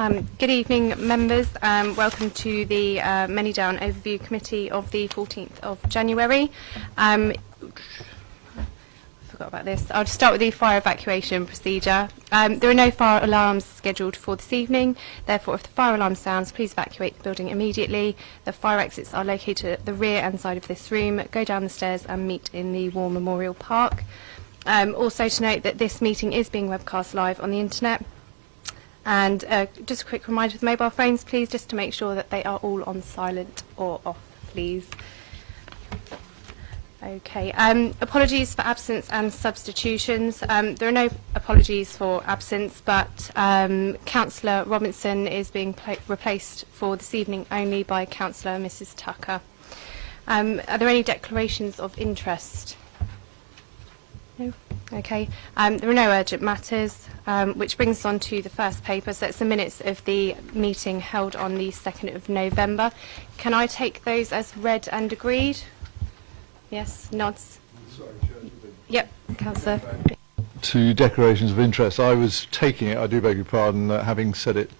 Good evening, members. Welcome to the Manydown Overview Committee of the 14th of January. I forgot about this. I'll just start with the fire evacuation procedure. There are no fire alarms scheduled for this evening. Therefore, if the fire alarm sounds, please evacuate the building immediately. The fire exits are located at the rear and side of this room. Go down the stairs and meet in the War Memorial Park. Also to note that this meeting is being webcast live on the internet. And just a quick reminder with mobile phones, please, just to make sure that they are all on silent or off, please. Okay. Apologies for absence and substitutions. There are no apologies for absence, but Councillor Robinson is being replaced for this evening only by Councillor Mrs. Tucker. Are there any declarations of interest? No? Okay. There are no urgent matters, which brings us on to the first paper. So it's the minutes of the meeting held on the 2nd of November. Can I take those as read and agreed? Yes, nods. Sorry, yep, Councillor. To declarations of interest, I was taking it, I do beg your pardon, having said it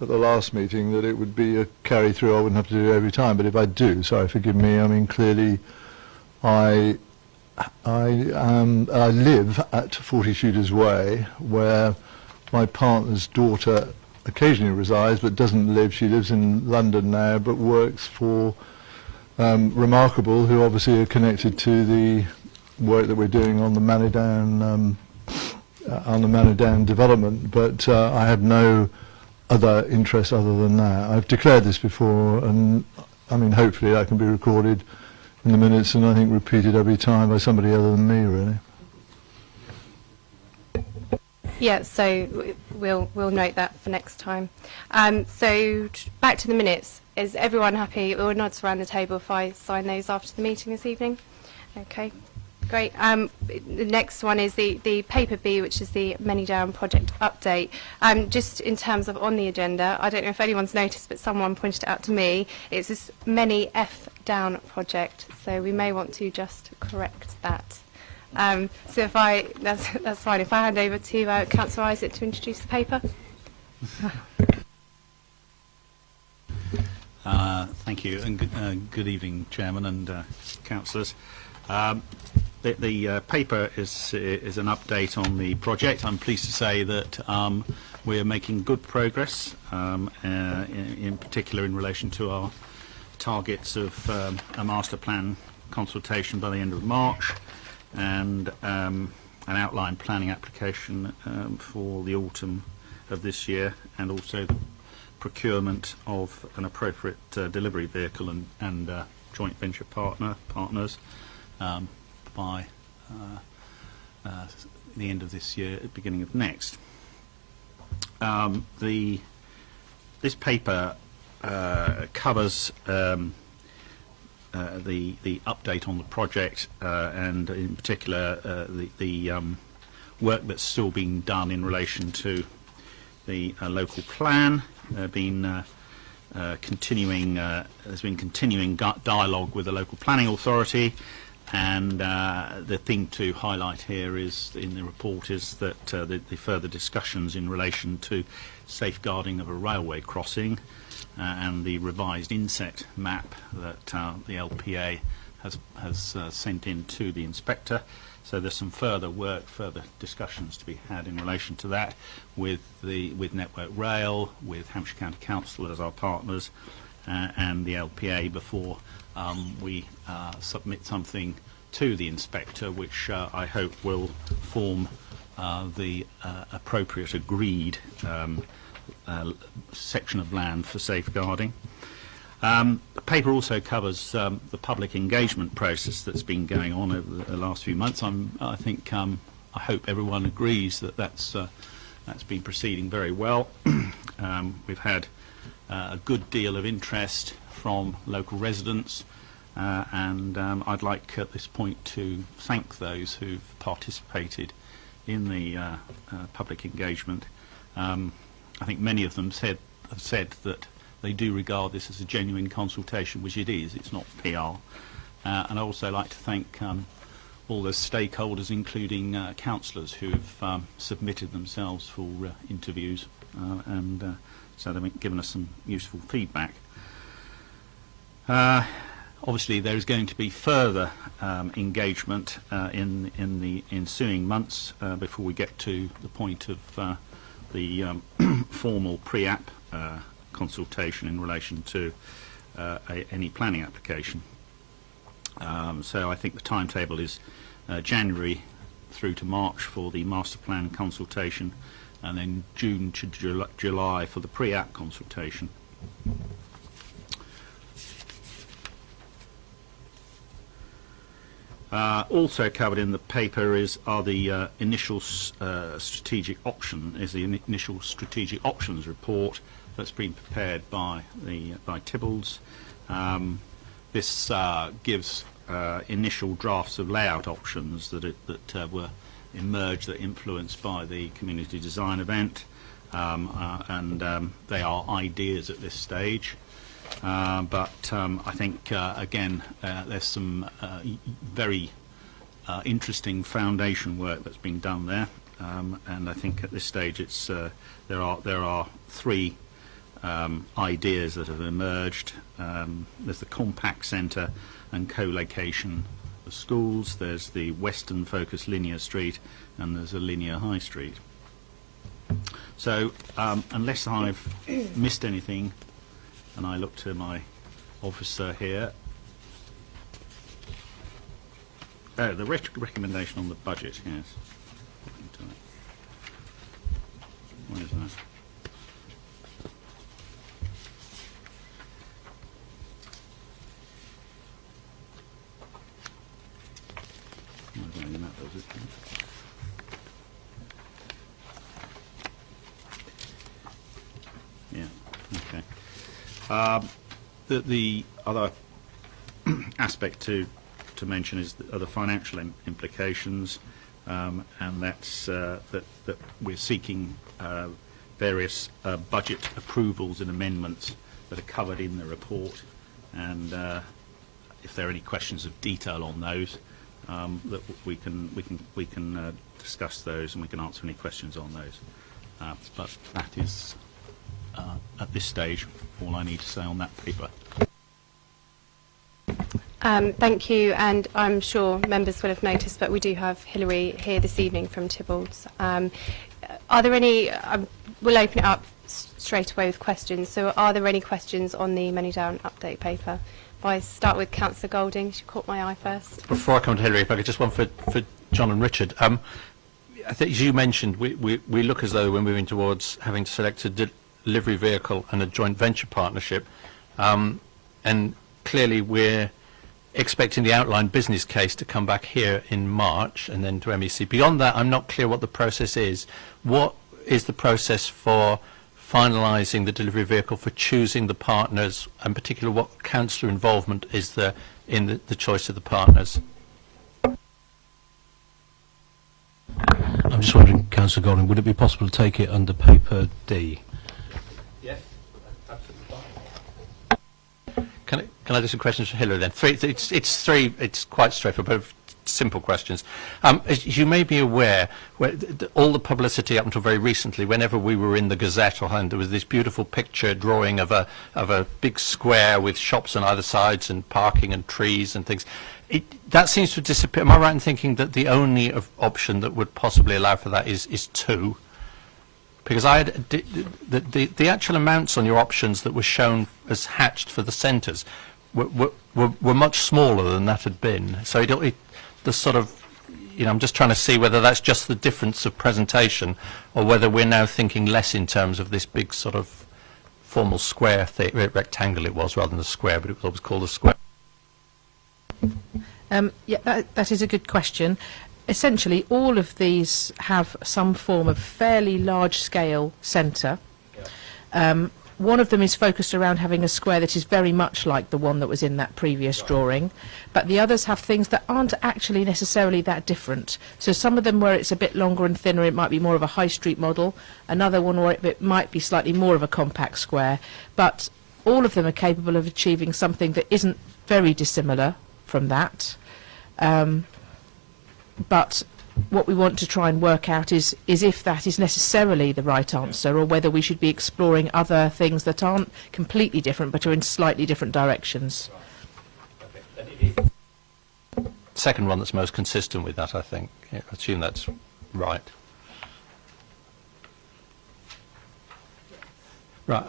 at the last meeting, that it would be a carry through. I wouldn't have to do it every time, but if I do, sorry, forgive me. I mean, clearly, I live at 40 Shooters Way, where my partner's daughter occasionally resides, but doesn't live. She lives in London now, but works for Remarkable, who obviously are connected to the work that we're doing on the Manydown development. But I have no other interest other than that. I've declared this before, and I mean, hopefully that can be recorded in the minutes, and I think repeated every time by somebody other than me, really. Yeah, so we'll note that for next time. So back to the minutes. Is everyone happy? Or nods around the table if I sign those after the meeting this evening? Okay, great. The next one is the paper B, which is the Manydown project update. Just in terms of on the agenda, I don't know if anyone's noticed, but someone pointed it out to me. It's this Many F Down project, so we may want to just correct that. So if that's fine. If I hand over to Councillor Isaac to introduce the paper. Thank you, and good evening, Chairman and councillors. The paper is an update on the project. I'm pleased to say that we're making good progress, in particular in relation to our targets of a master plan consultation by the end of March, and an outline planning application for the autumn of this year, and also the procurement of an appropriate delivery vehicle and joint venture partners by the end of this year, at the beginning of next. This paper covers the update on the project, and in particular the work that's still being done in relation to the local plan. There's been continuing dialogue with the local planning authority, and the thing to highlight here is in the report is that the further discussions in relation to safeguarding of a railway crossing and the revised inset map that the LPA has sent in to the inspector. So there's some further discussions to be had in relation to that with Network Rail, with Hampshire County Council as our partners, and the LPA before we submit something to the inspector, which I hope will form the appropriate agreed section of land for safeguarding. The paper also covers the public engagement process that's been going on over the last few months. I hope everyone agrees that that's been proceeding very well. We've had a good deal of interest from local residents, and I'd like at this point to thank those who've participated in the public engagement. I think many of them have said that they do regard this as a genuine consultation, which it is. It's not PR. And I'd also like to thank all the stakeholders, including councillors who have submitted themselves for interviews. and so they've given us some useful feedback. Obviously, there is going to be further engagement in the ensuing months before we get to the point of the formal pre-app consultation in relation to any planning application. So I think the timetable is January through to March for the master plan consultation, and then June to July for the pre-app consultation. Also covered in the paper are the initial strategic options report that's been prepared by Tibbalds. This gives initial drafts of layout options that were emerged, that influenced by the community design event, and they are ideas at this stage. But I think, again, there's some very interesting foundation work that's been done there, and I think at this stage there are three ideas that have emerged. There's the compact centre and co-location of schools, there's the western focused linear street, and there's a linear high street. So unless I've missed anything, and I look to my officer here. Oh, the recommendation on the budget, yes. Where is that? That does it. Yeah, okay. The other aspect to mention is the other financial implications, and that's that we're seeking various budget approvals and amendments that are covered in the report, and if there are any questions of detail on those, that we can discuss those, and we can answer any questions on those. But that is at this stage all I need to say on that paper. Thank you, and I'm sure members will have noticed, but we do have Hilary here this evening from Tibbalds. Are there any, we'll open it up straight away with questions, so are there any questions on the Manydown update paper? If I start with Councillor Golding, she caught my eye first. Before I come to Hilary, if I could just one for John and Richard. I think, as you mentioned, we look as though we're moving towards having to select a delivery vehicle and a joint venture partnership, and clearly we're expecting the outline business case to come back here in March and then to MEC. Beyond that, I'm not clear what the process is. What is the process for finalising the delivery vehicle, for choosing the partners, and particularly what councillor involvement is there in the choice of the partners? I'm just wondering, Councillor Golding, would it be possible to take it under paper D? Yes, absolutely fine. Can I do some questions for Hilary then? It's quite straightforward, but simple questions. As you may be aware, all the publicity up until very recently, whenever we were in the Gazette, there was this beautiful picture drawing of a big square with shops on either sides and parking and trees and things. That seems to disappear. Am I right in thinking that the only option that would possibly allow for that is 2? Because I had the actual amounts on your options that were shown as hatched for the centres were much smaller than that had been. So the sort of, I'm just trying to see whether that's just the difference of presentation, or whether we're now thinking less in terms of this big sort of formal square thing, rectangle it was rather than a square, but it was always called a square. Yeah, that is a good question. Essentially, all of these have some form of fairly large-scale centre. Yeah. One of them is focused around having a square that is very much like the one that was in that previous drawing, but the others have things that aren't actually necessarily that different. So some of them where it's a bit longer and thinner, it might be more of a high street model. Another one where it might be slightly more of a compact square. But all of them are capable of achieving something that isn't very dissimilar from that. But what we want to try and work out is if that is necessarily the right answer, or whether we should be exploring other things that aren't completely different but are in slightly different directions. Second one that's most consistent with that, I think. Yeah, I assume that's right. Right.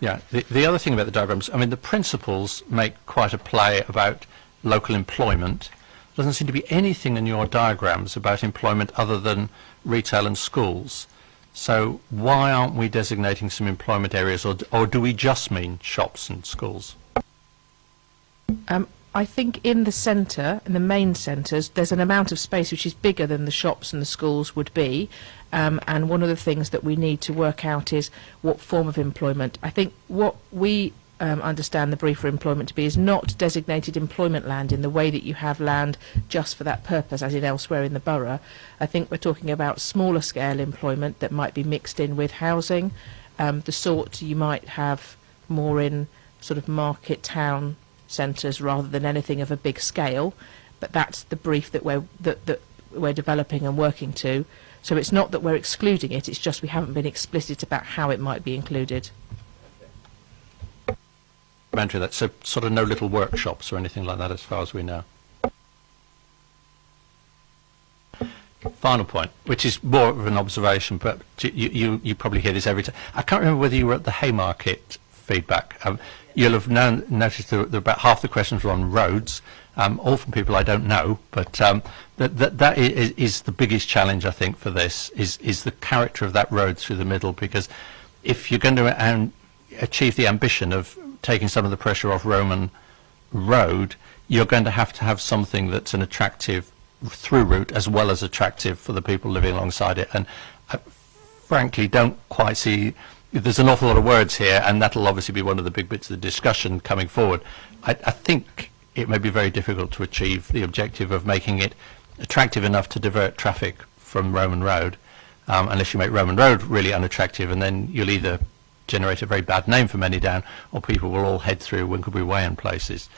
Yeah. The other thing about the diagrams, I mean, the principles make quite a play about local employment. There doesn't seem to be anything in your diagrams about employment other than retail and schools. So why aren't we designating some employment areas, or do we just mean shops and schools? I think in the centre, in the main centres, there's an amount of space which is bigger than the shops and the schools would be, and one of the things that we need to work out is what form of employment. I think what we understand the brief for employment to be is not designated employment land in the way that you have land just for that purpose, as in elsewhere in the borough. I think we're talking about smaller scale employment that might be mixed in with housing, the sort you might have more in sort of market town centres rather than anything of a big scale, but that's the brief that we're developing and working to. So it's not that we're excluding it, it's just we haven't been explicit about how it might be included. That's so sort of no little workshops or anything like that as far as we know. Final point, which is more of an observation, but you probably hear this every time. I can't remember whether you were at the Haymarket feedback. You'll have noticed that about half the questions were on roads, all from people I don't know, but that is the biggest challenge, I think, for this, is the character of that road through the middle, because if you're going to achieve the ambition of taking some of the pressure off Roman Road, you're going to have something that's an attractive through route as well as attractive for the people living alongside it. And I frankly don't quite see, there's an awful lot of words here, and that'll obviously be one of the big bits of the discussion coming forward. I think it may be very difficult to achieve the objective of making it attractive enough to divert traffic from Roman Road, unless you make Roman Road really unattractive, and then you'll either generate a very bad name for Manydown, or people will all head through Winklebury Way and places.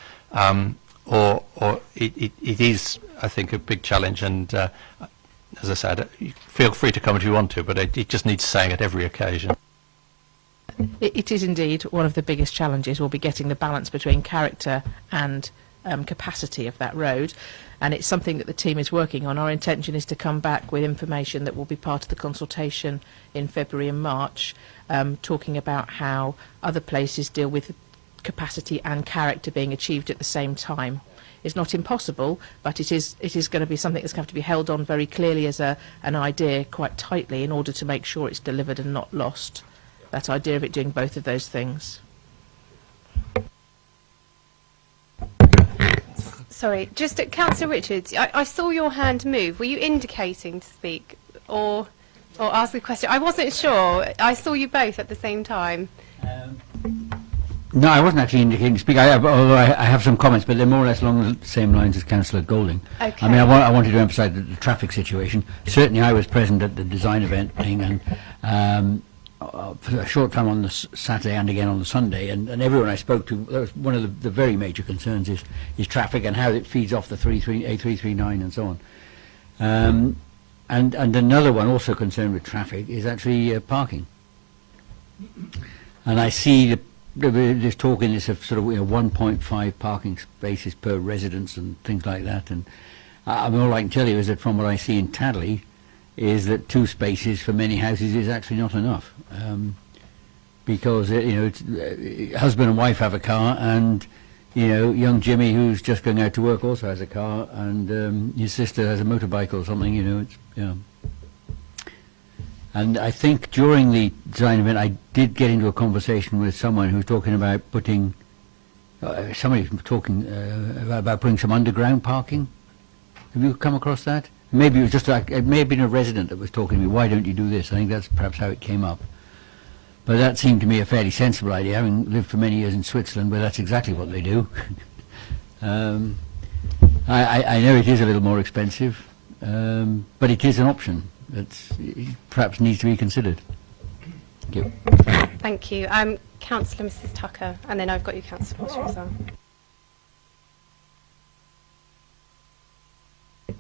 Or it is, I think, a big challenge, and as I said, feel free to comment if you want to, but it just needs saying at every occasion. It is indeed one of the biggest challenges. Will be getting the balance between character and capacity of that road, and it's something that the team is working on. Our intention is to come back with information that will be part of the consultation in February and March, talking about how other places deal with capacity and character being achieved at the same time. It's not impossible, but it is going to be something that's going to have to be held on very clearly as an idea quite tightly in order to make sure it's delivered and not lost. That idea of it doing both of those things. Sorry, just Councillor Richards, I saw your hand move. Were you indicating to speak or ask a question? I wasn't sure. I saw you both at the same time. No, I wasn't actually indicating to speak. Although I have some comments, but they're more or less along the same lines as Councillor Golding. Okay. I mean, I wanted to emphasise the traffic situation. Certainly, I was present at the design event thing, and for a short time on the Saturday and again on the Sunday, and everyone I spoke to, that was one of the very major concerns is traffic and how it feeds off the A339 and so on. And another one also concerned with traffic is actually parking. And I see there's talk in this of sort of 1.5 parking spaces per residence and things like that. And all I can tell you is that from what I see in Tadley, is that 2 spaces for many houses is actually not enough, because husband and wife have a car, and young Jimmy, who's just going out to work, also has a car, and his sister has a motorbike or something. And I think during the design event, I did get into a conversation with someone who was talking about putting about putting some underground parking. Have you come across that? Maybe it was just it may have been a resident that was talking to me. Why don't you do this? I think that's perhaps how it came up. But that seemed to me a fairly sensible idea, having lived for many years in Switzerland, where that's exactly what they do. I know it is a little more expensive, but it is an option that perhaps needs to be considered. Thank you. Thank you. Councillor Mrs Tucker, and then I've got you, Councillor Potter, as well.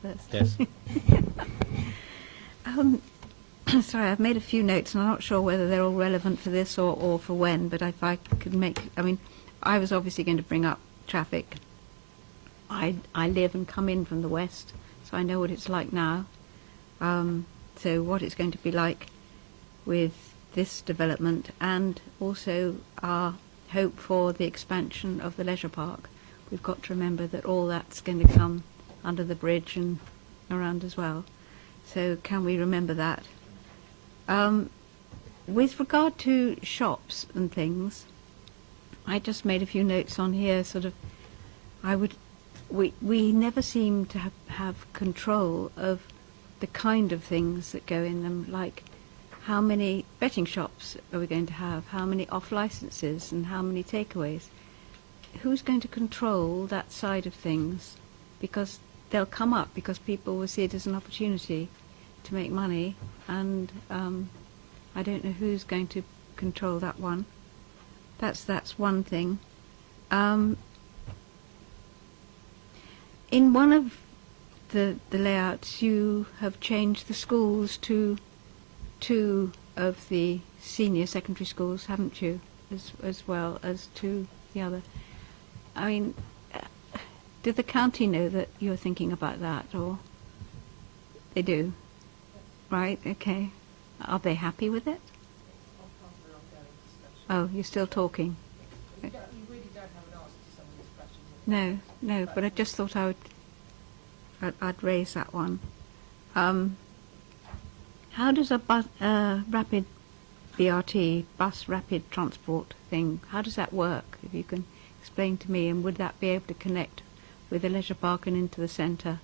first. Yes. Sorry, I've made a few notes, and I'm not sure whether they're all relevant for this or for when, but if I could make... I mean, I was obviously going to bring up traffic. I live and come in from the west, so I know what it's like now. So what it's going to be like with this development, and also our hope for the expansion of the leisure park. We've got to remember that all that's going to come under the bridge and around as well. So can we remember that? With regard to shops and things, I just made a few notes on here. Sort of, we never seem to have control of the kind of things that go in them, like how many betting shops are we going to have, how many off licenses, and how many takeaways. Who's going to control that side of things? Because they'll come up because people will see it as an opportunity to make money, and I don't know who's going to control that one. That's one thing. In one of the layouts, you have changed the schools to two of the senior secondary schools, haven't you, as well as to the other? I mean, did the county know that you're thinking about that, or they do? Right, okay. Are they happy with it? Oh, you're still talking. You really don't have an answer to some of these questions. No, but I just thought I'd raise that one. How does a rapid BRT, bus rapid transport thing, how does that work? If you can explain to me, and would that be able to connect with the leisure park and into the centre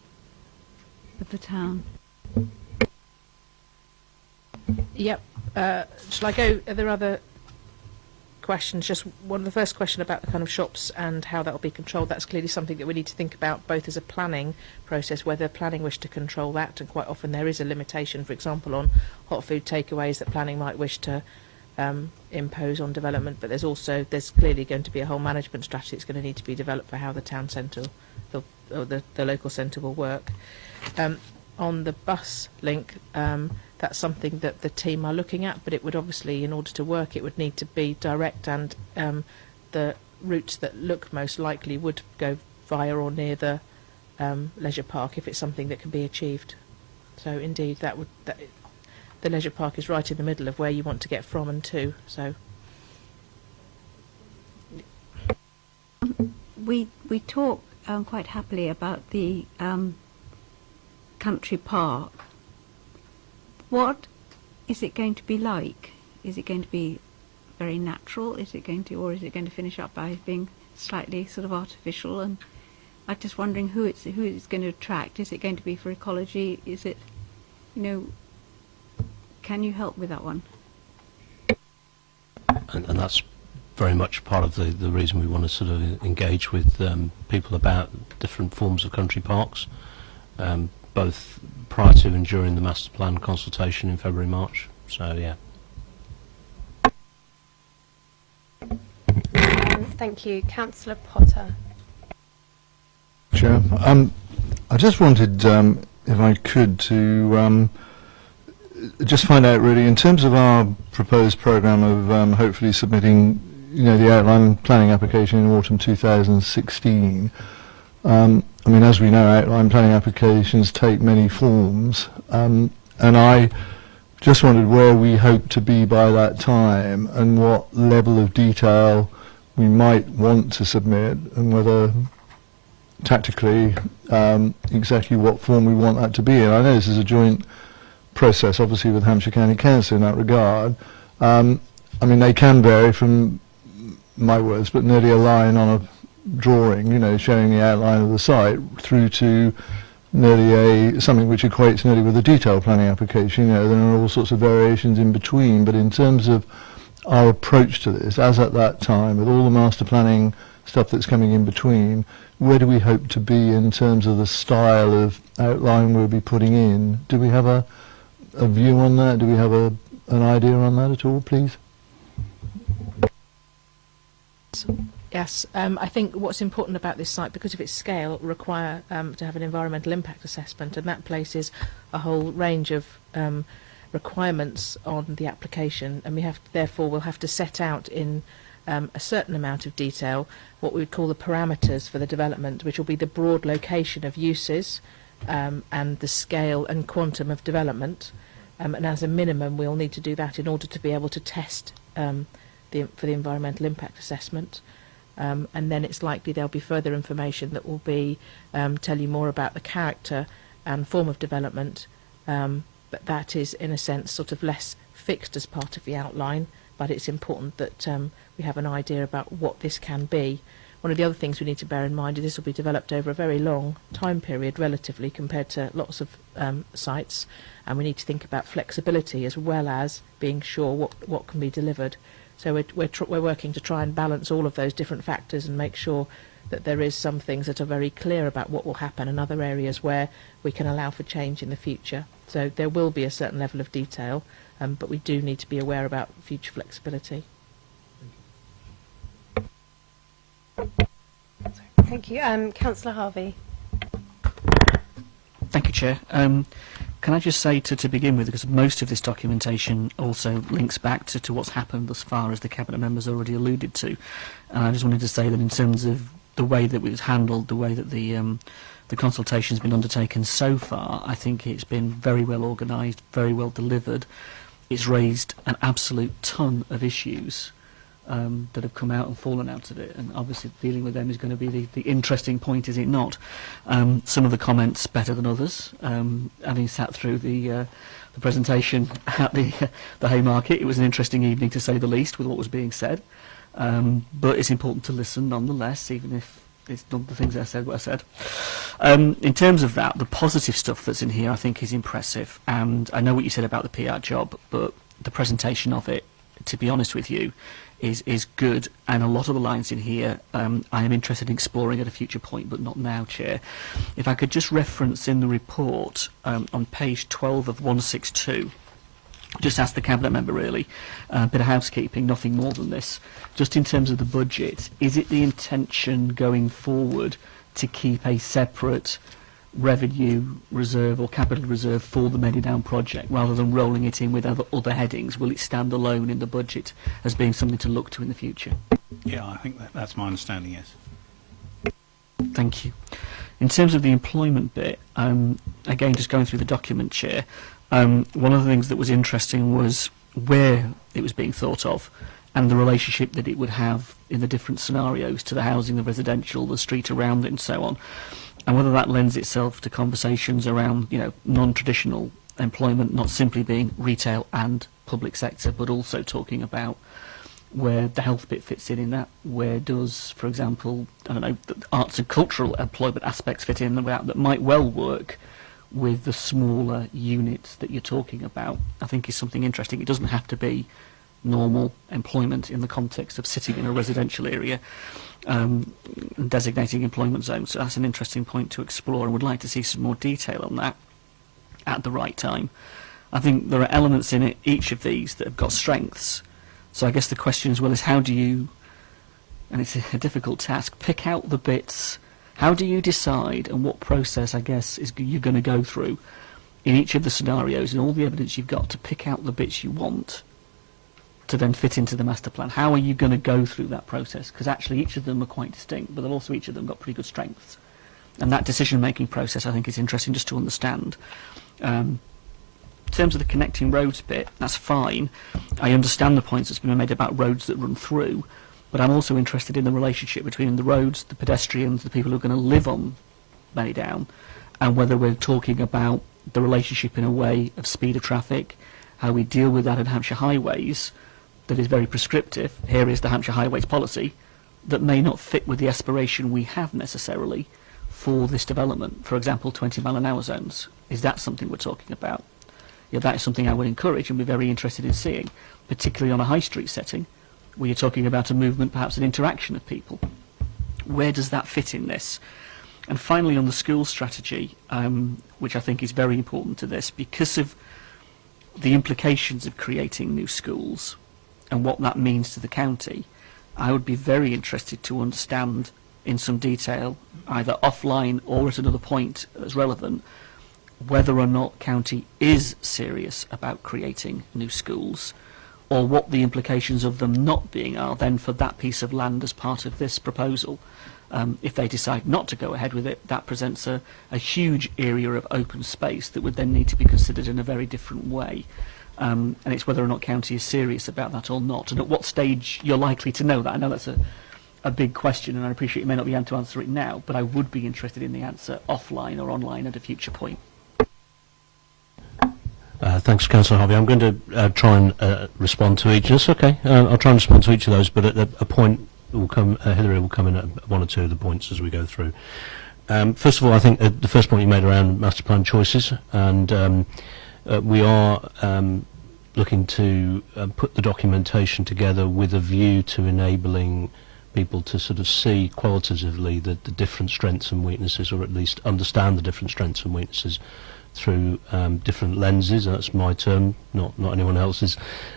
of the town? Yep. Shall I go? Are there other questions? Just the first question about the kind of shops and how that will be controlled. That's clearly something that we need to think about, both as a planning process, whether planning wish to control that, and quite often there is a limitation, for example, on hot food takeaways that planning might wish to impose on development. But there's clearly going to be a whole management strategy that's going to need to be developed for how the town centre or the local centre will work. On the bus link, that's something that the team are looking at, but it would obviously, in order to work, it would need to be direct, and the routes that look most likely would go via or near the leisure park if it's something that can be achieved. So indeed, the leisure park is right in the middle of where you want to get from and to. So we talk quite happily about the country park. What is it going to be like? Is it going to be very natural? Or is it going to finish up by being slightly sort of artificial? And I'm just wondering who it's going to attract. Is it going to be for ecology? Is it, can you help with that one? And that's very much part of the reason we want to sort of engage with people about different forms of country parks, both prior to and during the master plan consultation in February, March. So, yeah. Thank you. Councillor Potter. Chair, I just wanted, if I could, to just find out really, in terms of our proposed programme of hopefully submitting, the outline planning application in autumn 2016. I mean, as we know, outline planning applications take many forms, and I just wondered where we hope to be by that time and what level of detail we might want to submit, and whether tactically exactly what form we want that to be in. I know this is a joint process, obviously, with Hampshire County Council in that regard. I mean, they can vary from my words, but nearly a line on a drawing, showing the outline of the site, through to nearly something which equates nearly with a detailed planning application. There are all sorts of variations in between, but in terms of our approach to this, as at that time, with all the master planning stuff that's coming in between, where do we hope to be in terms of the style of outline we'll be putting in? Do we have a view on that? Do we have an idea on that at all, please? Yes, I think what's important about this site, because of its scale, require to have an environmental impact assessment, and that places a whole range of requirements on the application, and therefore we'll have to set out in a certain amount of detail what we would call the parameters for the development, which will be the broad location of uses and the scale and quantum of development, and as a minimum we'll need to do that in order to be able to test for the environmental impact assessment. And then it's likely there'll be further information that will be tell you more about the character and form of development, but that is in a sense sort of less fixed as part of the outline, but it's important that we have an idea about what this can be. One of the other things we need to bear in mind is this will be developed over a very long time period relatively compared to lots of sites, and we need to think about flexibility as well as being sure what can be delivered. So we're working to try and balance all of those different factors and make sure that there is some things that are very clear about what will happen and other areas where we can allow for change in the future. So there will be a certain level of detail, but we do need to be aware about future flexibility. Thank you. Councillor Harvey. Thank you, Chair. Can I just say to begin with, because most of this documentation also links back to what's happened thus far, as the Cabinet members already alluded to, and I just wanted to say that in terms of the way that it was handled, the way that the consultation's been undertaken so far, I think it's been very well organised, very well delivered. It's raised an absolute ton of issues that have come out and fallen out of it, and obviously dealing with them is going to be the interesting point, is it not? Some of the comments better than others. Having sat through the presentation at the Haymarket, it was an interesting evening to say the least with what was being said, but it's important to listen nonetheless, even if it's not the things I said what I said. In terms of that, the positive stuff that's in here I think is impressive, and I know what you said about the PR job, but the presentation of it, to be honest with you, is good, and a lot of the lines in here I am interested in exploring at a future point, but not now, Chair. If I could just reference in the report on page 12 of 162, just ask the Cabinet member really, a bit of housekeeping, nothing more than this. Just in terms of the budget, is it the intention going forward to keep a separate revenue reserve or capital reserve for the Manydown project rather than rolling it in with other headings? Will it stand alone in the budget as being something to look to in the future? Yeah, I think that's my understanding, yes. Thank you. In terms of the employment bit, again, just going through the document, Chair, one of the things that was interesting was where it was being thought of and the relationship that it would have in the different scenarios to the housing, the residential, the street around it and so on, and whether that lends itself to conversations around, non-traditional employment, not simply being retail and public sector, but also talking about where the health bit fits in that, where does, for example, the arts and cultural employment aspects fit in that might well work with the smaller units that you're talking about. I think is something interesting. It doesn't have to be normal employment in the context of sitting in a residential area and designating employment zones. So that's an interesting point to explore, and would like to see some more detail on that at the right time. I think there are elements in each of these that have got strengths. So I guess the question as well is how do you, and it's a difficult task, pick out the bits. How do you decide, and what process, I guess, is you're going to go through in each of the scenarios and all the evidence you've got to pick out the bits you want to then fit into the master plan? How are you going to go through that process? Because actually each of them are quite distinct, but they've also each of them got pretty good strengths. And that decision-making process, I think, is interesting just to understand. In terms of the connecting roads bit, that's fine. I understand the points that's been made about roads that run through, but I'm also interested in the relationship between the roads, the pedestrians, the people who are going to live on Manydown, and whether we're talking about the relationship in a way of speed of traffic, how we deal with that in Hampshire highways that is very prescriptive. Here is the Hampshire Highways policy that may not fit with the aspiration we have necessarily for this development. For example, 20-mile-an-hour zones. Is that something we're talking about? Yeah, that is something I would encourage and be very interested in seeing, particularly on a high street setting, where you're talking about a movement, perhaps an interaction of people. Where does that fit in this? And finally, on the school strategy, which I think is very important to this, because of the implications of creating new schools and what that means to the county, I would be very interested to understand in some detail, either offline or at another point as relevant, whether or not county is serious about creating new schools, or what the implications of them not being are then for that piece of land as part of this proposal. If they decide not to go ahead with it, that presents a huge area of open space that would then need to be considered in a very different way. And it's whether or not county is serious about that or not, and at what stage you're likely to know that. I know that's a big question, and I appreciate you may not be able to answer it now, but I would be interested in the answer offline or online at a future point. Thanks, Councillor Harvey. I'm going to try and respond to each. That's okay. I'll try and respond to each of those, but at a point will come. Hilary will come in at one or two of the points as we go through. First of all, I think the first point you made around master plan choices, and we are looking to put the documentation together with a view to enabling people to sort of see qualitatively the different strengths and weaknesses, or at least understand the different strengths and weaknesses through different lenses. That's my term, not anyone else's.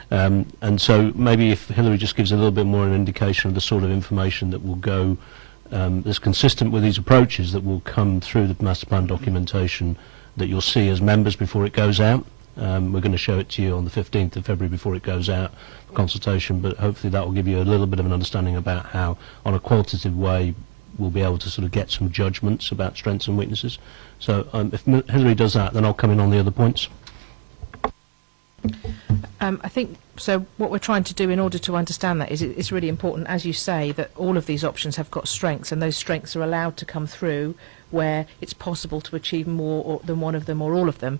And so maybe if Hilary just gives a little bit more an indication of the sort of information that will go that's consistent with these approaches that will come through the master plan documentation that you'll see as members before it goes out. We're going to show it to you on the 15th of February before it goes out for consultation, but hopefully that will give you a little bit of an understanding about how, on a qualitative way, we'll be able to sort of get some judgments about strengths and weaknesses. So if Hilary does that, then I'll come in on the other points. I think so. What we're trying to do in order to understand that is it's really important, as you say, that all of these options have got strengths, and those strengths are allowed to come through where it's possible to achieve more than one of them or all of them.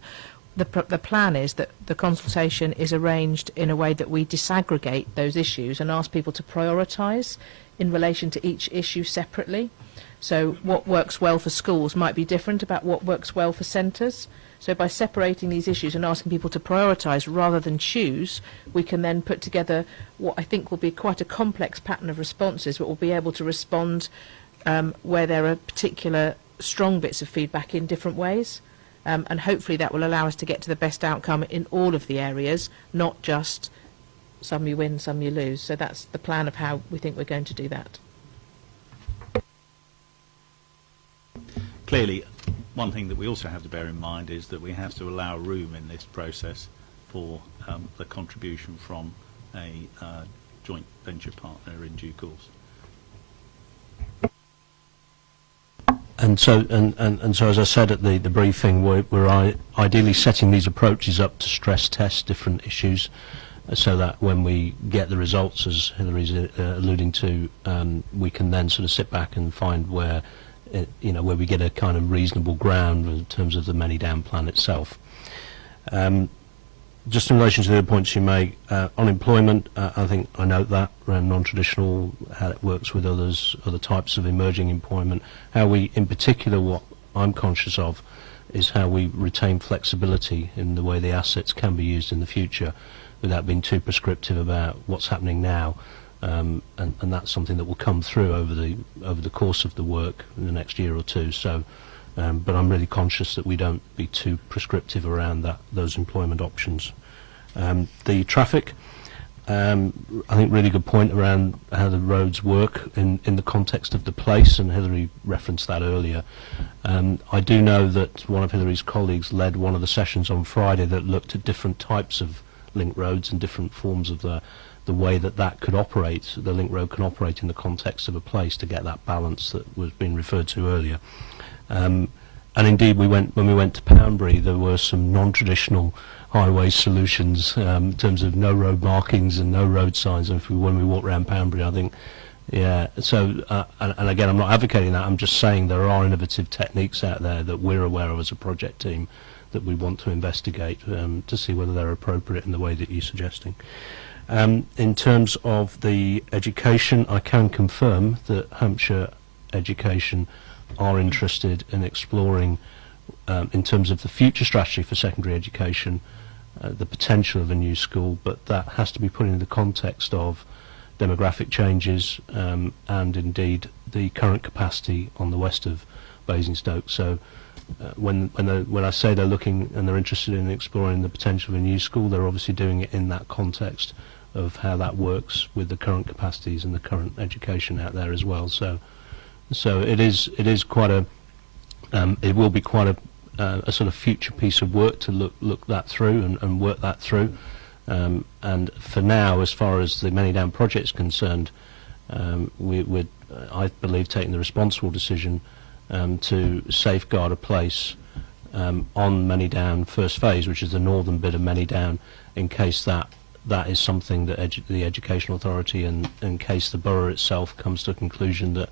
The plan is that the consultation is arranged in a way that we disaggregate those issues and ask people to prioritise in relation to each issue separately. So what works well for schools might be different about what works well for centres. So by separating these issues and asking people to prioritise rather than choose, we can then put together what I think will be quite a complex pattern of responses, but we'll be able to respond where there are particular strong bits of feedback in different ways. And hopefully that will allow us to get to the best outcome in all of the areas, not just some you win, some you lose. So that's the plan of how we think we're going to do that. Clearly, one thing that we also have to bear in mind is that we have to allow room in this process for the contribution from a joint venture partner in due course. And so, so as I said at the briefing, we're ideally setting these approaches up to stress test different issues, so that when we get the results, as Hilary's alluding to, we can then sort of sit back and find where, where we get a kind of reasonable ground in terms of the Manydown plan itself. Just in relation to the other points you make, on employment, I think I note that around non-traditional, how it works with other types of emerging employment. How we, in particular, what I'm conscious of is how we retain flexibility in the way the assets can be used in the future without being too prescriptive about what's happening now. And that's something that will come through over the course of the work in the next year or two. So, but I'm really conscious that we don't be too prescriptive around those employment options. The traffic, I think really good point around how the roads work in the context of the place, and Hilary referenced that earlier. I do know that one of Hilary's colleagues led one of the sessions on Friday that looked at different types of link roads and different forms of the way that could operate, the link road can operate in the context of a place to get that balance that was being referred to earlier. And indeed, when we went to Poundbury, there were some non-traditional highway solutions in terms of no road markings and no road signs. And when we walked around Poundbury, I think, yeah. So, and again, I'm not advocating that. I'm just saying there are innovative techniques out there that we're aware of as a project team that we want to investigate to see whether they're appropriate in the way that you're suggesting. In terms of the education, I can confirm that Hampshire Education are interested in exploring, in terms of the future strategy for secondary education, the potential of a new school, but that has to be put in the context of demographic changes and indeed the current capacity on the west of Basingstoke. So when I say they're looking and they're interested in exploring the potential of a new school, they're obviously doing it in that context of how that works with the current capacities and the current education out there as well. So it is quite a it will be quite a sort of future piece of work to look that through and work that through. And for now, as far as the Manydown project is concerned, we're I believe taking the responsible decision to safeguard a place on Manydown first phase, which is the northern bit of Manydown, in case that is something that the Education Authority and in case the borough itself comes to a conclusion that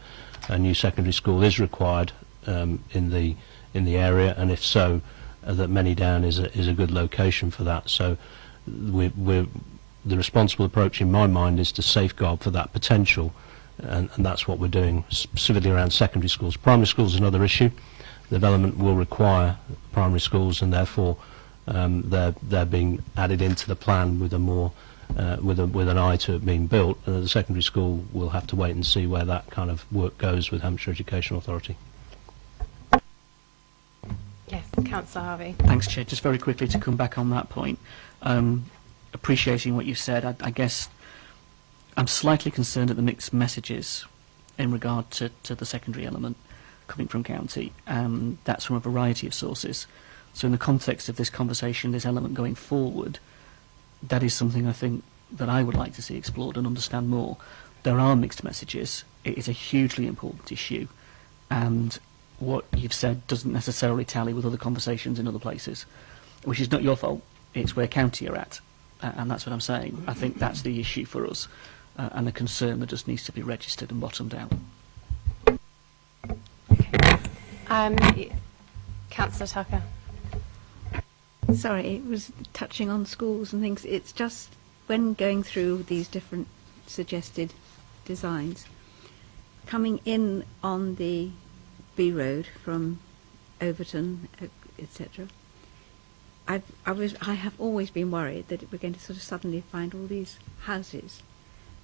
a new secondary school is required in the area, and if so, that Manydown is a good location for that. So the responsible approach in my mind is to safeguard for that potential, and that's what we're doing specifically around secondary schools. Primary schools is another issue. The development will require primary schools, and therefore they're being added into the plan with a more with an eye to it being built. The secondary school will have to wait and see where that kind of work goes with Hampshire Education Authority. Yes, Councillor Harvey. Thanks, Chair. Just very quickly to come back on that point, appreciating what you said, I guess I'm slightly concerned at the mixed messages in regard to the secondary element coming from county, and that's from a variety of sources. So in the context of this conversation, this element going forward, that is something I think that I would like to see explored and understand more. There are mixed messages. It is a hugely important issue, and what you've said doesn't necessarily tally with other conversations in other places, which is not your fault. It's where county are at, and that's what I'm saying. I think that's the issue for us, and a concern that just needs to be registered and bottomed out. Councillor Tucker. Sorry, it was touching on schools and things. It's just when going through these different suggested designs, coming in on the B road from Overton, etc. I have always been worried that we're going to sort of suddenly find all these houses,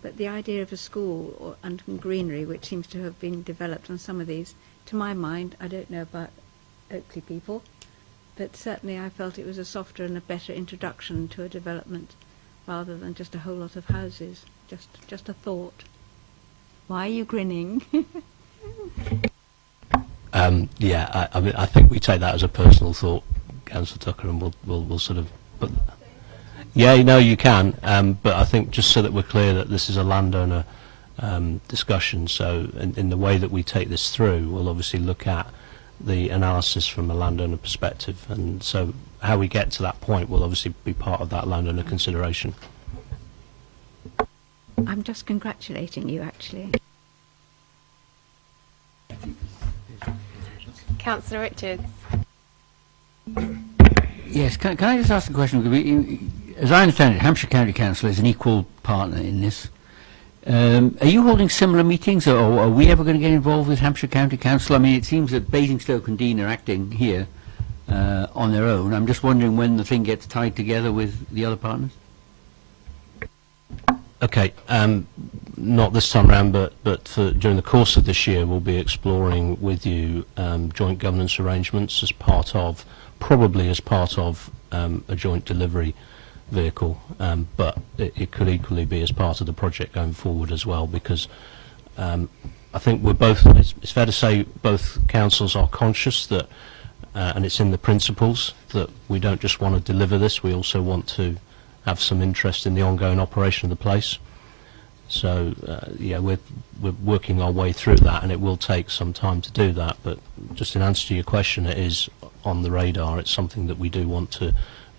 but the idea of a school and greenery, which seems to have been developed on some of these, to my mind, I don't know about Oakley people, but certainly I felt it was a softer and a better introduction to a development rather than just a whole lot of houses. Just a thought. Why are you grinning? Yeah, I mean, I think we take that as a personal thought, Councillor Tucker, and we'll sort of. But yeah, no, you can. But I think just so that we're clear that this is a landowner discussion. So in the way that we take this through, we'll obviously look at the analysis from a landowner perspective, and so how we get to that point will obviously be part of that landowner consideration. I'm just congratulating you, actually. Councillor Richards. Yes, can I just ask a question? As I understand it, Hampshire County Council is an equal partner in this. Are you holding similar meetings, or are we ever going to get involved with Hampshire County Council? I mean, it seems that Basingstoke and Dean are acting here on their own. I'm just wondering when the thing gets tied together with the other partners. Okay, not this time round, but during the course of this year, we'll be exploring with you joint governance arrangements as part of, probably as part of a joint delivery vehicle, but it could equally be as part of the project going forward as well, because I think we're both, it's fair to say both councils are conscious that, and it's in the principles, that we don't just want to deliver this, we also want to have some interest in the ongoing operation of the place. So yeah, we're working our way through that, and it will take some time to do that, but just in answer to your question, it is on the radar. It's something that we do want to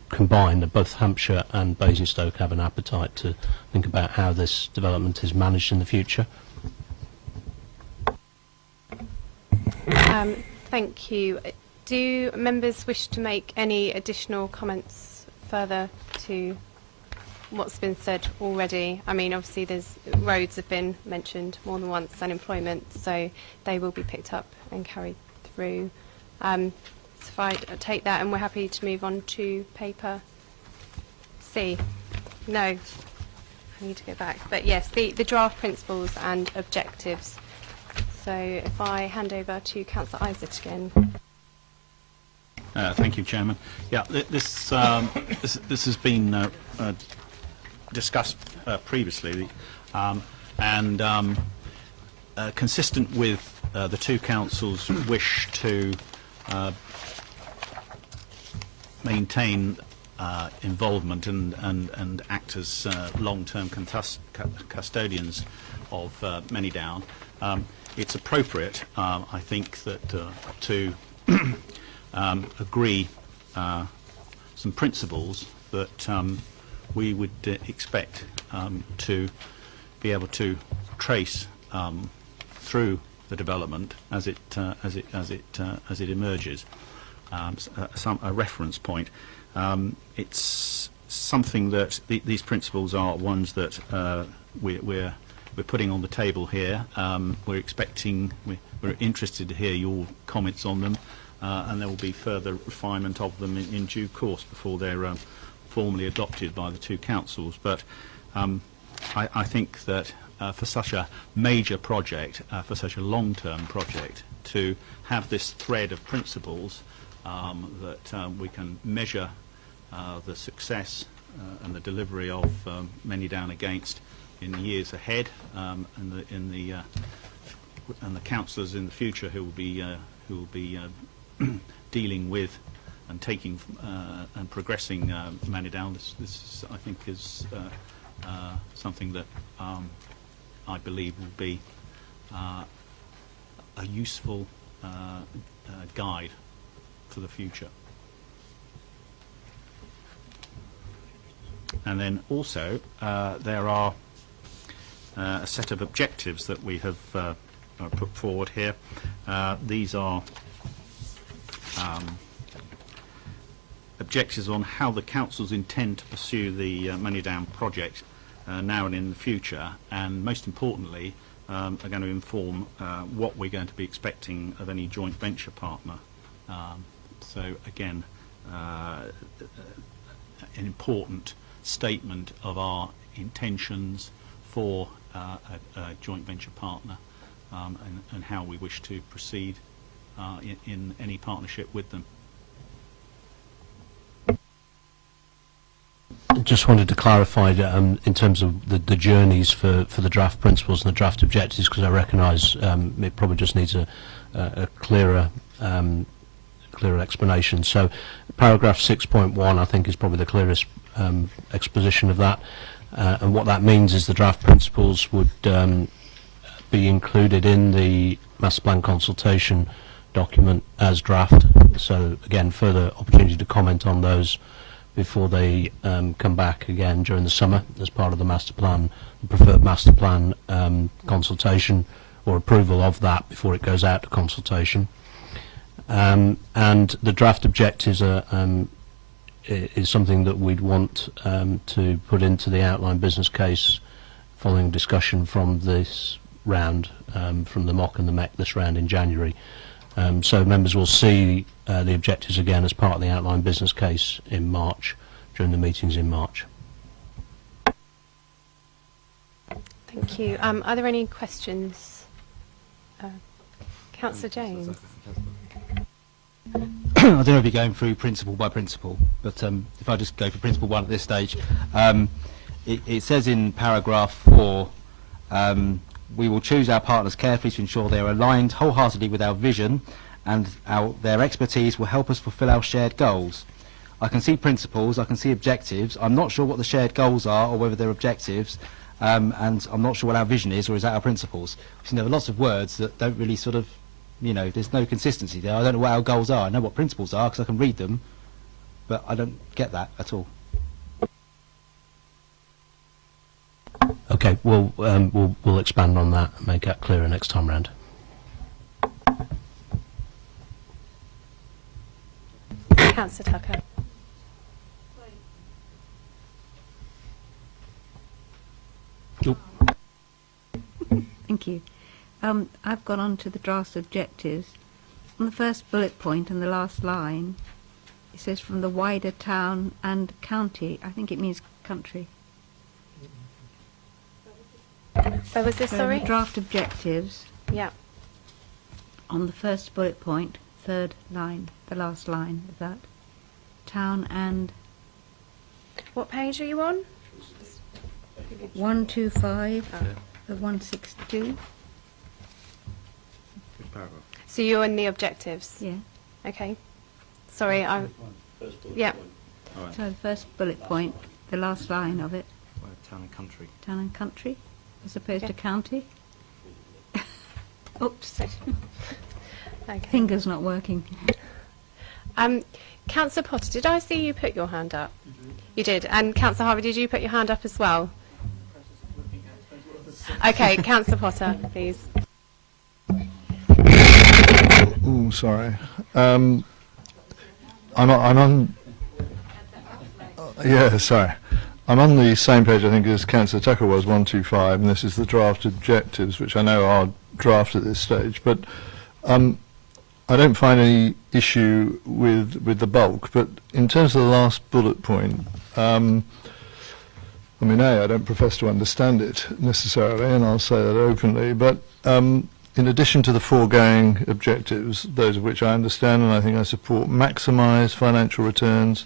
combine, that both Hampshire and Basingstoke have an appetite to think about how this development is managed in the future. Thank you. Do members wish to make any additional comments further to what's been said already? I mean, obviously there's roads have been mentioned more than once, and employment, so they will be picked up and carried through. So if I take that, and we're happy to move on to paper C. No, I need to go back. But yes, the draft principles and objectives. So if I hand over to Councillor Isaac again. Thank you, Chairman. Yeah, this has been discussed previously, and consistent with the two councils' wish to maintain involvement and act as long-term custodians of Manydown, it's appropriate, I think, that to agree some principles that we would expect to be able to trace through the development as it emerges. A reference point. It's something that these principles are ones that we're putting on the table here. We're interested to hear your comments on them, and there will be further refinement of them in due course before they're formally adopted by the two councils. But I think that for such a major project, for such a long-term project, to have this thread of principles that we can measure the success and the delivery of Manydown against in the years ahead, and the councillors in the future who will be dealing with and taking and progressing Manydown. This I think is something that I believe will be a useful guide for the future. And then also there are a set of objectives that we have put forward here. These are objectives on how the councils intend to pursue the Manydown project now and in the future, and most importantly are going to inform what we're going to be expecting of any joint venture partner. So again, an important statement of our intentions for a joint venture partner, and how we wish to proceed in any partnership with them. Just wanted to clarify in terms of the journeys for the draft principles and the draft objectives, because I recognise it probably just needs a clearer explanation. So paragraph 6.1 I think is probably the clearest exposition of that, and what that means is the draft principles would be included in the master plan consultation document as draft. So again, further opportunity to comment on those before they come back again during the summer as part of the master plan, the preferred master plan consultation, or approval of that before it goes out to consultation. And the draft objectives are, is something that we'd want to put into the outline business case following discussion from this round, from the MOC and the MEC this round in January. So members will see the objectives again as part of the outline business case in March, during the meetings in March. Thank you. Are there any questions? Councillor James. I don't know if you're going through principle by principle, but if I just go for principle 1 at this stage, it says in paragraph 4, we will choose our partners carefully to ensure they are aligned wholeheartedly with our vision, and their expertise will help us fulfil our shared goals. I can see principles, I can see objectives. I'm not sure what the shared goals are or whether they're objectives, and I'm not sure what our vision is, or is that our principles. So there are lots of words that don't really sort of, you know, there's no consistency there. I don't know what our goals are. I know what principles are because I can read them, but I don't get that at all. Okay, we'll expand on that and make that clearer next time round. Councillor Tucker. Thank you. I've gone on to the draft objectives. On the first bullet point and the last line, it says from the wider town and county. I think it means country. Where was this, So sorry? the draft objectives, Yeah. on the first bullet point, third line, the last line of that. Town and... What page are you on? 125 of 162. So you're in the objectives? Yeah. Okay. Sorry, yeah. All right. So the first bullet point, the last line of it, Town and country. town and country, as opposed to Okay. county. Oops, Okay. finger's not working. Councillor Potter, did I see you put your hand up? You did. And Councillor Harvey, did you put your hand up as well? Okay, Councillor Potter, please. Oh, sorry. I'm on. Yeah, sorry. I'm on the same page, I think, as Councillor Tucker was, 125, and this is the draft objectives, which I know are draft at this stage. But I don't find any issue with the bulk. But in terms of the last bullet point, I mean, I don't profess to understand it necessarily, and I'll say that openly. But in addition to the foregoing objectives, those of which I understand and I think I support, maximise financial returns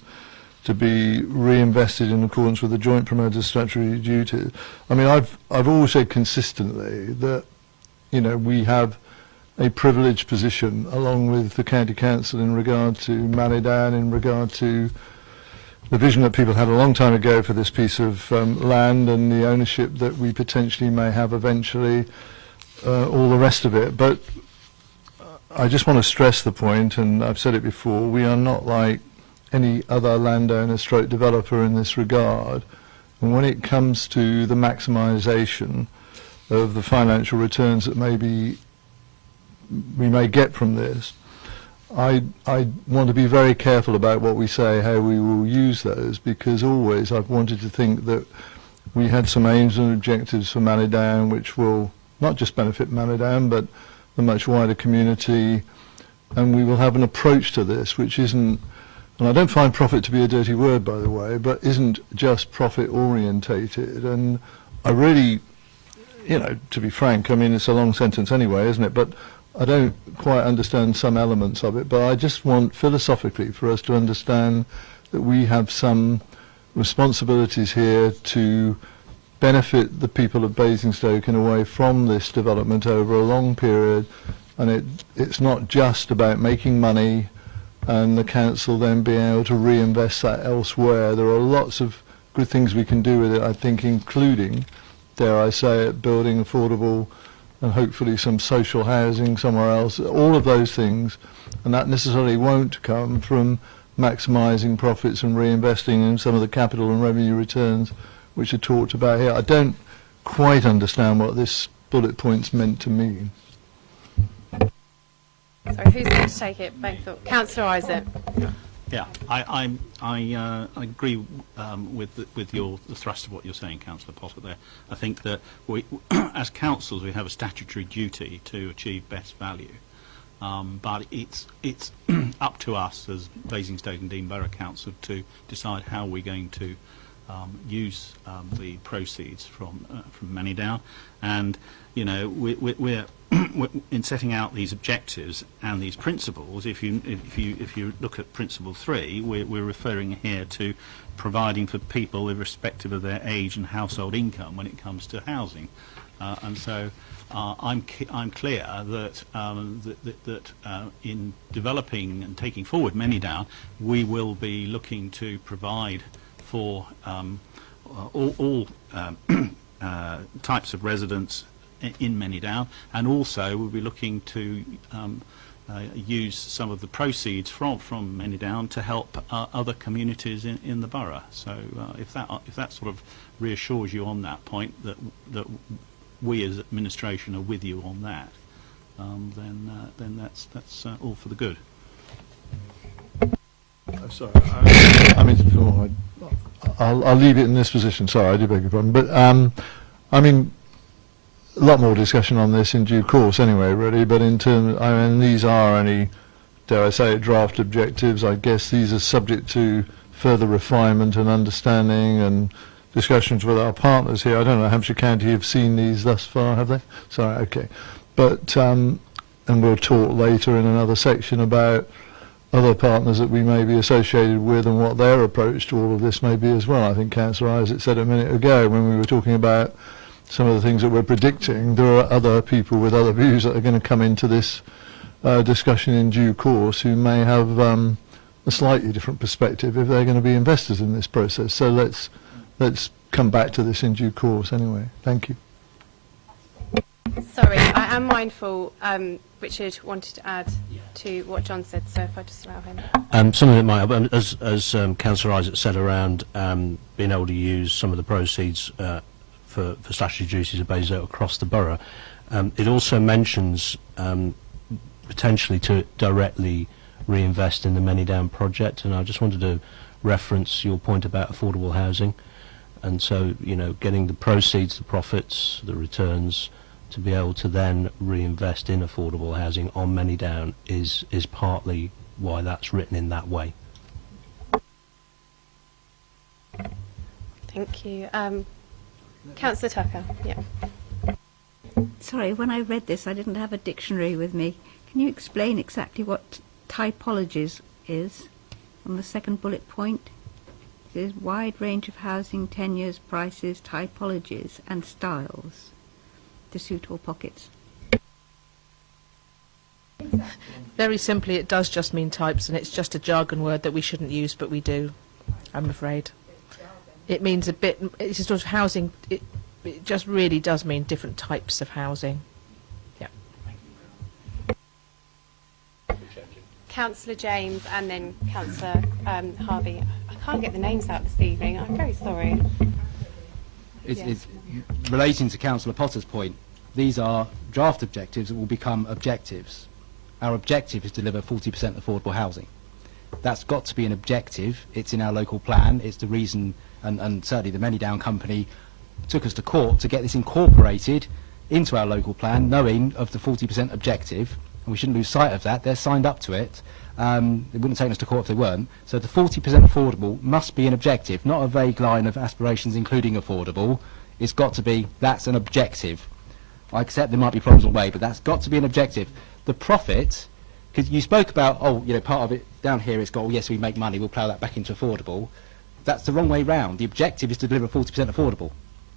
to be reinvested in accordance with the joint promoter's statutory duties. I mean, I've always said consistently that, you know, we have a privileged position along with the county council in regard to Manydown, in regard to the vision that people had a long time ago for this piece of land and the ownership that we potentially may have eventually, all the rest of it. But I just want to stress the point, and I've said it before, we are not like any other landowner stroke developer in this regard. And when it comes to the maximisation of the financial returns that we may get from this, I want to be very careful about what we say, how we will use those, because always I've wanted to think that we had some aims and objectives for Manydown which will not just benefit Manydown but the much wider community, and we will have an approach to this which isn't, and I don't find profit to be a dirty word, by the way, but isn't just profit orientated. And I really, you know, to be frank, I mean, it's a long sentence anyway, isn't it? But I don't quite understand some elements of it, but I just want philosophically for us to understand that we have some responsibilities here to benefit the people of Basingstoke in a way from this development over a long period, and it's not just about making money and the council then being able to reinvest that elsewhere. There are lots of good things we can do with it, I think, including, dare I say it, building affordable and hopefully some social housing somewhere else, all of those things, and that necessarily won't come from maximising profits and reinvesting in some of the capital and revenue returns which are talked about here. I don't quite understand what this bullet point's meant to mean. Sorry, who's going to take it? Both of Councillor Isaac. Yeah, I agree with the thrust of what you're saying, Councillor Potter. There, I think that we, as councils, we have a statutory duty to achieve best value, but it's up to us as Basingstoke and Dean Borough Council to decide how we're going to use the proceeds from Manydown, and you know we're in setting out these objectives and these principles. If you look at principle 3, we're referring here to providing for people irrespective of their age and household income when it comes to housing, and so I'm clear that in developing and taking forward Manydown, we will be looking to provide for all types of residents in Manydown, and also we'll be looking to use some of the proceeds from Manydown to help other communities in the borough. So if that sort of reassures you on that point, that we as administration are with you on that, then that's all for the good. Sorry, I mean, I'll leave it in this position. Sorry, I do beg your pardon. But I mean, a lot more discussion on this in due course anyway, really. But in terms, I mean, these are only, dare I say it, draft objectives. I guess these are subject to further refinement and understanding and discussions with our partners here. I don't know, Hampshire County have seen these thus far, have they? Sorry, okay. But, and we'll talk later in another section about other partners that we may be associated with and what their approach to all of this may be as well. I think Councillor Isaac said a minute ago when we were talking about some of the things that we're predicting, there are other people with other views that are going to come into this discussion in due course who may have a slightly different perspective if they're going to be investors in this process. So let's come back to this in due course anyway. Thank you. Sorry, I am mindful Richard wanted to add to what John said, so if I just allow him. Something that might, as Councillor Isaac said around being able to use some of the proceeds for statutory duties of Basingstoke across the borough, it also mentions potentially to directly reinvest in the Manydown project, and I just wanted to reference your point about affordable housing. And so, you know, getting the proceeds, the profits, the returns, to be able to then reinvest in affordable housing on Manydown is partly why that's written in that way. Thank you. Councillor Tucker, yeah. Sorry, when I read this, I didn't have a dictionary with me. Can you explain exactly what typologies is on the second bullet point? There's wide range of housing, tenures, prices, typologies and styles to suit all pockets. Very simply, it does just mean types, and it's just a jargon word that we shouldn't use, but we do, I'm afraid. It means a bit, it's a sort of housing, it just really does mean different types of housing. Yeah. Councillor James and then Councillor Harvey. I can't get the names out this evening. I'm very sorry. It's relating to Councillor Potter's point, these are draft objectives that will become objectives. Our objective is to deliver 40% affordable housing. That's got to be an objective. It's in our local plan. It's the reason, and certainly the Manydown company took us to court to get this incorporated into our local plan, knowing of the 40% objective, and we shouldn't lose sight of that. They're signed up to it. They wouldn't take us to court if they weren't. So the 40% affordable must be an objective, not a vague line of aspirations including affordable. It's got to be, that's an objective. I accept there might be problems on the way, but that's got to be an objective. The profit, because you spoke about, oh, you know, part of it down here, it's got, oh, yes, we make money, we'll plough that back into affordable. That's the wrong way round. The objective is to deliver 40% affordable.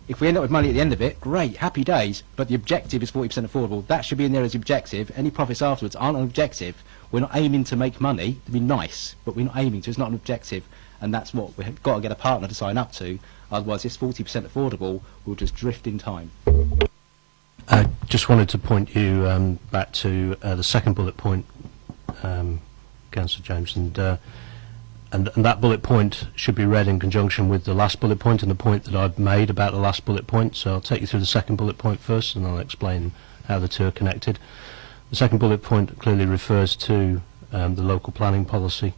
If we end up with money at the end of it, great, happy days, but the objective is 40% affordable. That should be in there as objective. Any profits afterwards aren't an objective. We're not aiming to make money, to be nice, but we're not aiming to. It's not an objective, and that's what we've got to get a partner to sign up to. Otherwise, this 40% affordable will just drift in time. I just wanted to point you back to the second bullet point, Councillor James, and that bullet point should be read in conjunction with the last bullet point and the point that I've made about the last bullet point. So I'll take you through the second bullet point first, and I'll explain how the two are connected. The second bullet point clearly refers to the local planning policy,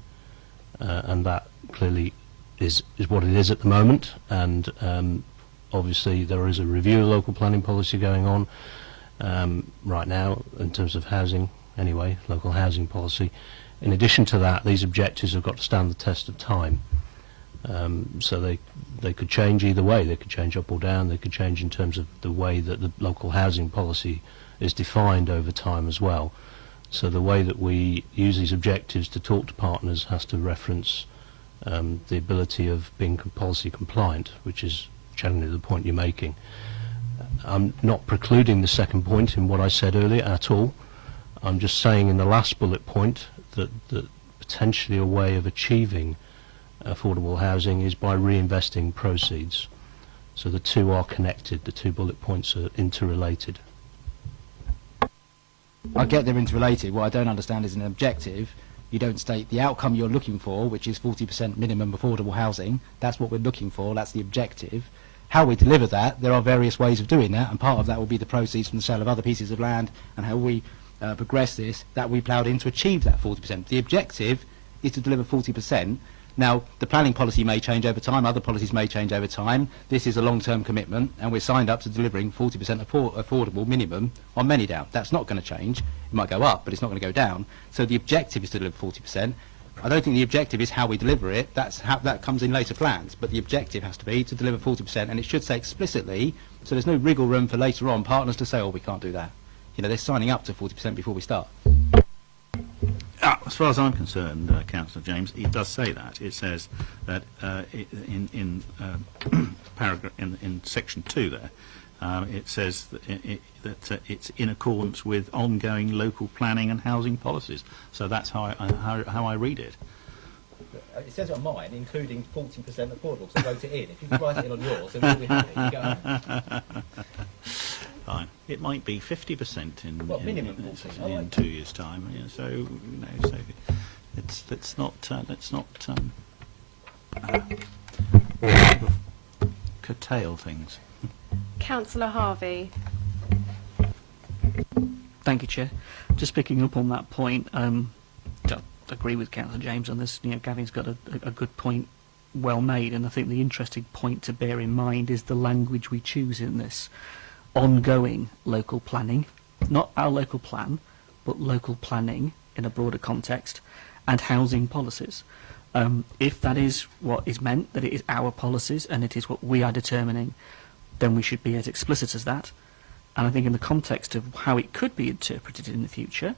and that clearly is what it is at the moment. And obviously there is a review of local planning policy going on right now in terms of housing, anyway, local housing policy. In addition to that, these objectives have got to stand the test of time. So they could change either way. They could change up or down. They could change in terms of the way that the local housing policy is defined over time as well. So the way that we use these objectives to talk to partners has to reference the ability of being policy compliant, which is generally the point you're making. I'm not precluding the second point in what I said earlier at all. I'm just saying in the last bullet point that potentially a way of achieving affordable housing is by reinvesting proceeds. So the two are connected, the two bullet points are interrelated. I get they're interrelated. What I don't understand is an objective. You don't state the outcome you're looking for, which is 40% minimum affordable housing. That's what we're looking for. That's the objective. How we deliver that, there are various ways of doing that, and part of that will be the proceeds from the sale of other pieces of land, and how we progress this, that we ploughed in to achieve that 40%. The objective is to deliver 40%. Now, the planning policy may change over time, other policies may change over time. This is a long-term commitment, and we're signed up to delivering 40% affordable minimum on Manydown. That's not going to change. It might go up, but it's not going to go down. So the objective is to deliver 40%. I don't think the objective is how we deliver it. That comes in later plans. But the objective has to be to deliver 40%, and it should say explicitly, so there's no wriggle room for later on partners to say, oh, we can't do that. You know, they're signing up to 40% before we start. As far as I'm concerned, Councillor James, it does say that. It says that in paragraph in section 2 there, it says that it's in accordance with ongoing local planning and housing policies. So that's how I read it. It says on mine, including 40% affordable, so wrote it in. If you could write it in on yours, then we'll be happy. You go home. Fine. It might be 50% in Well, minimum 40. in 2 years' time. Yeah, so so let's not curtail things. Councillor Harvey. Thank you, Chair. Just picking up on that point, I agree with Councillor James on this. Gavin's got a good point, well made, and I think the interesting point to bear in mind is the language we choose in this. Ongoing local planning, not our local plan, but local planning in a broader context, and housing policies. If that is what is meant, that it is our policies and it is what we are determining, then we should be as explicit as that. And I think in the context of how it could be interpreted in the future,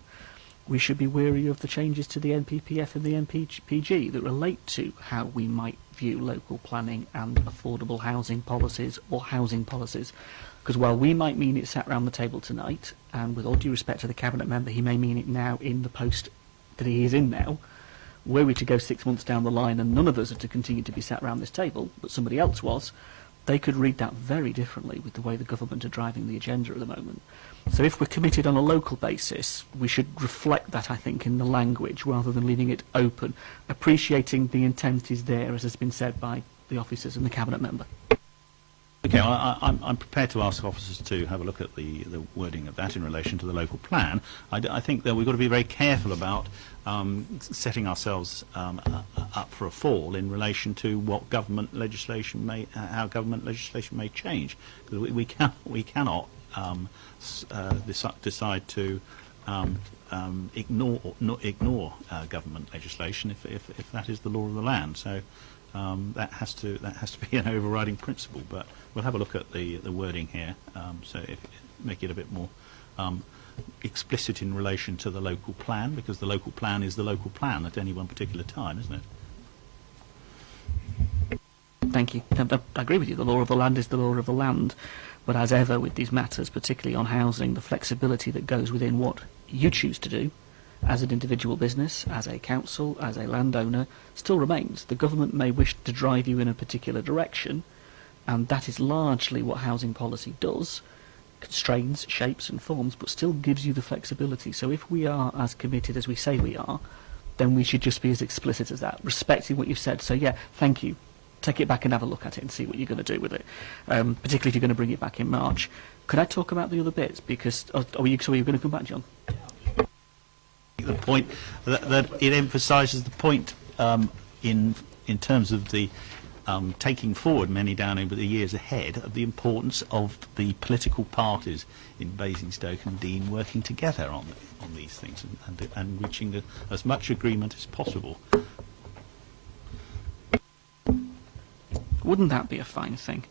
we should be wary of the changes to the NPPF and the NPPG that relate to how we might view local planning and affordable housing policies or housing policies. Because while we might mean it sat round the table tonight, and with all due respect to the Cabinet member, he may mean it now in the post that he is in now, were we to go 6 months down the line and none of us are to continue to be sat round this table, but somebody else was, they could read that very differently with the way the government are driving the agenda at the moment. So if we're committed on a local basis, we should reflect that, I think, in the language rather than leaving it open, appreciating the intent is there, as has been said by the officers and the Cabinet member. Okay, I'm prepared to ask officers to have a look at the wording of that in relation to the local plan. I think that we've got to be very careful about setting ourselves up for a fall in relation to what government legislation how government legislation may change. Because we cannot decide to ignore government legislation if that is the law of the land. So. That has to be an overriding principle, but we'll have a look at the wording here, so make it a bit more explicit in relation to the local plan, because the local plan is the local plan at any one particular time, isn't it? Thank you. I agree with you. The law of the land is the law of the land, but as ever with these matters, particularly on housing, the flexibility that goes within what you choose to do as an individual business, as a council, as a landowner, still remains. The government may wish to drive you in a particular direction, and that is largely what housing policy does, constrains, shapes and forms, but still gives you the flexibility. So if we are as committed as we say we are, then we should just be as explicit as that, respecting what you've said. So yeah, thank you. Take it back and have a look at it and see what you're going to do with it, particularly if you're going to bring it back in March. Could I talk about the other bits? Because, were you going to come back, John? The point that it emphasises the point in terms of the taking forward Manydown over the years ahead of the importance of the political parties in Basingstoke and Dean working together on these things and reaching as much agreement as possible. Wouldn't that be a fine thing?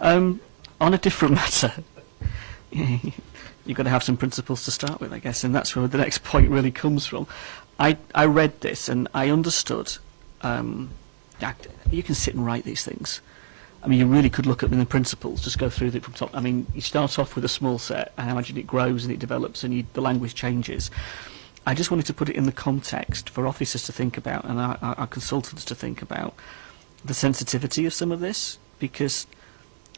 On a different matter, you've got to have some principles to start with, I guess, and that's where the next point really comes from. I read this and I understood. You can sit and write these things. I mean, you really could look at them in the principles, just go through it from top. I mean, you start off with a small set, and I imagine it grows and it develops and the language changes. I just wanted to put it in the context for officers to think about and our consultants to think about the sensitivity of some of this, because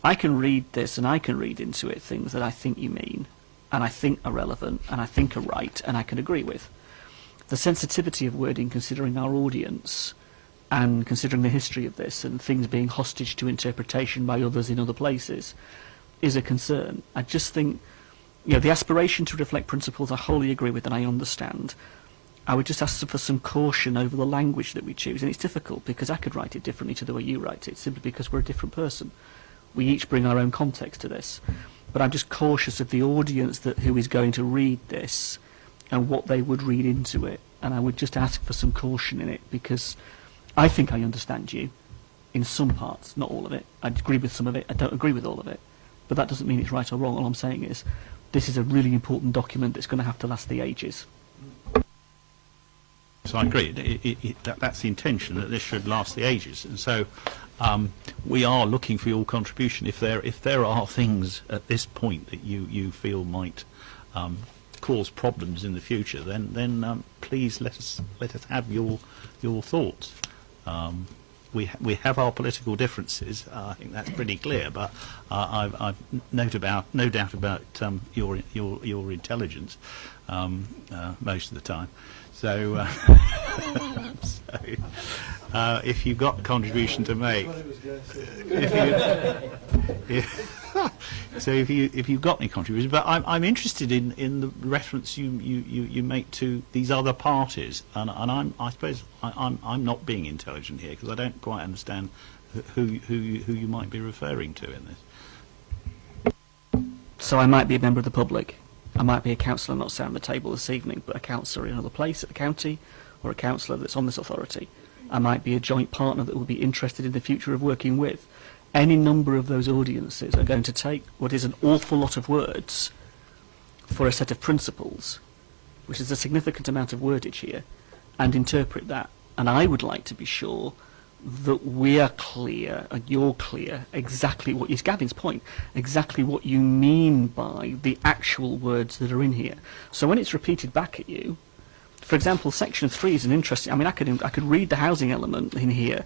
I can read this and I can read into it things that I think you mean, and I think are relevant, and I think are right, and I can agree with. The sensitivity of wording, considering our audience, and considering the history of this, and things being hostage to interpretation by others in other places, is a concern. I just think, the aspiration to reflect principles I wholly agree with and I understand. I would just ask for some caution over the language that we choose, and it's difficult because I could write it differently to the way you write it, simply because we're a different person. We each bring our own context to this. But I'm just cautious of the audience who is going to read this and what they would read into it. And I would just ask for some caution in it, because I think I understand you in some parts, not all of it. I agree with some of it. I don't agree with all of it. But that doesn't mean it's right or wrong. All I'm saying is this is a really important document that's going to have to last the ages. So I agree. That's the intention, that this should last the ages. And so we are looking for your contribution. If there are things at this point that you feel might cause problems in the future, then please let us have your thoughts. We have our political differences. I think that's pretty clear. But I've no doubt about your intelligence most of the time. So, if you've got a contribution to make, if you've got any contributions, but I'm interested in the reference you make to these other parties, and I suppose I'm not being intelligent here because I don't quite understand who you might be referring to in this. So I might be a member of the public. I might be a councillor not sat on the table this evening, but a councillor in another place at the county, or a councillor that's on this authority. I might be a joint partner that will be interested in the future of working with. Any number of those audiences are going to take what is an awful lot of words for a set of principles, which is a significant amount of wordage here, and interpret that. And I would like to be sure that we are clear, and you're clear, exactly what is Gavin's point, exactly what you mean by the actual words that are in here. So when it's repeated back at you, for example, section 3 is an interesting, I mean, I could read the housing element in here,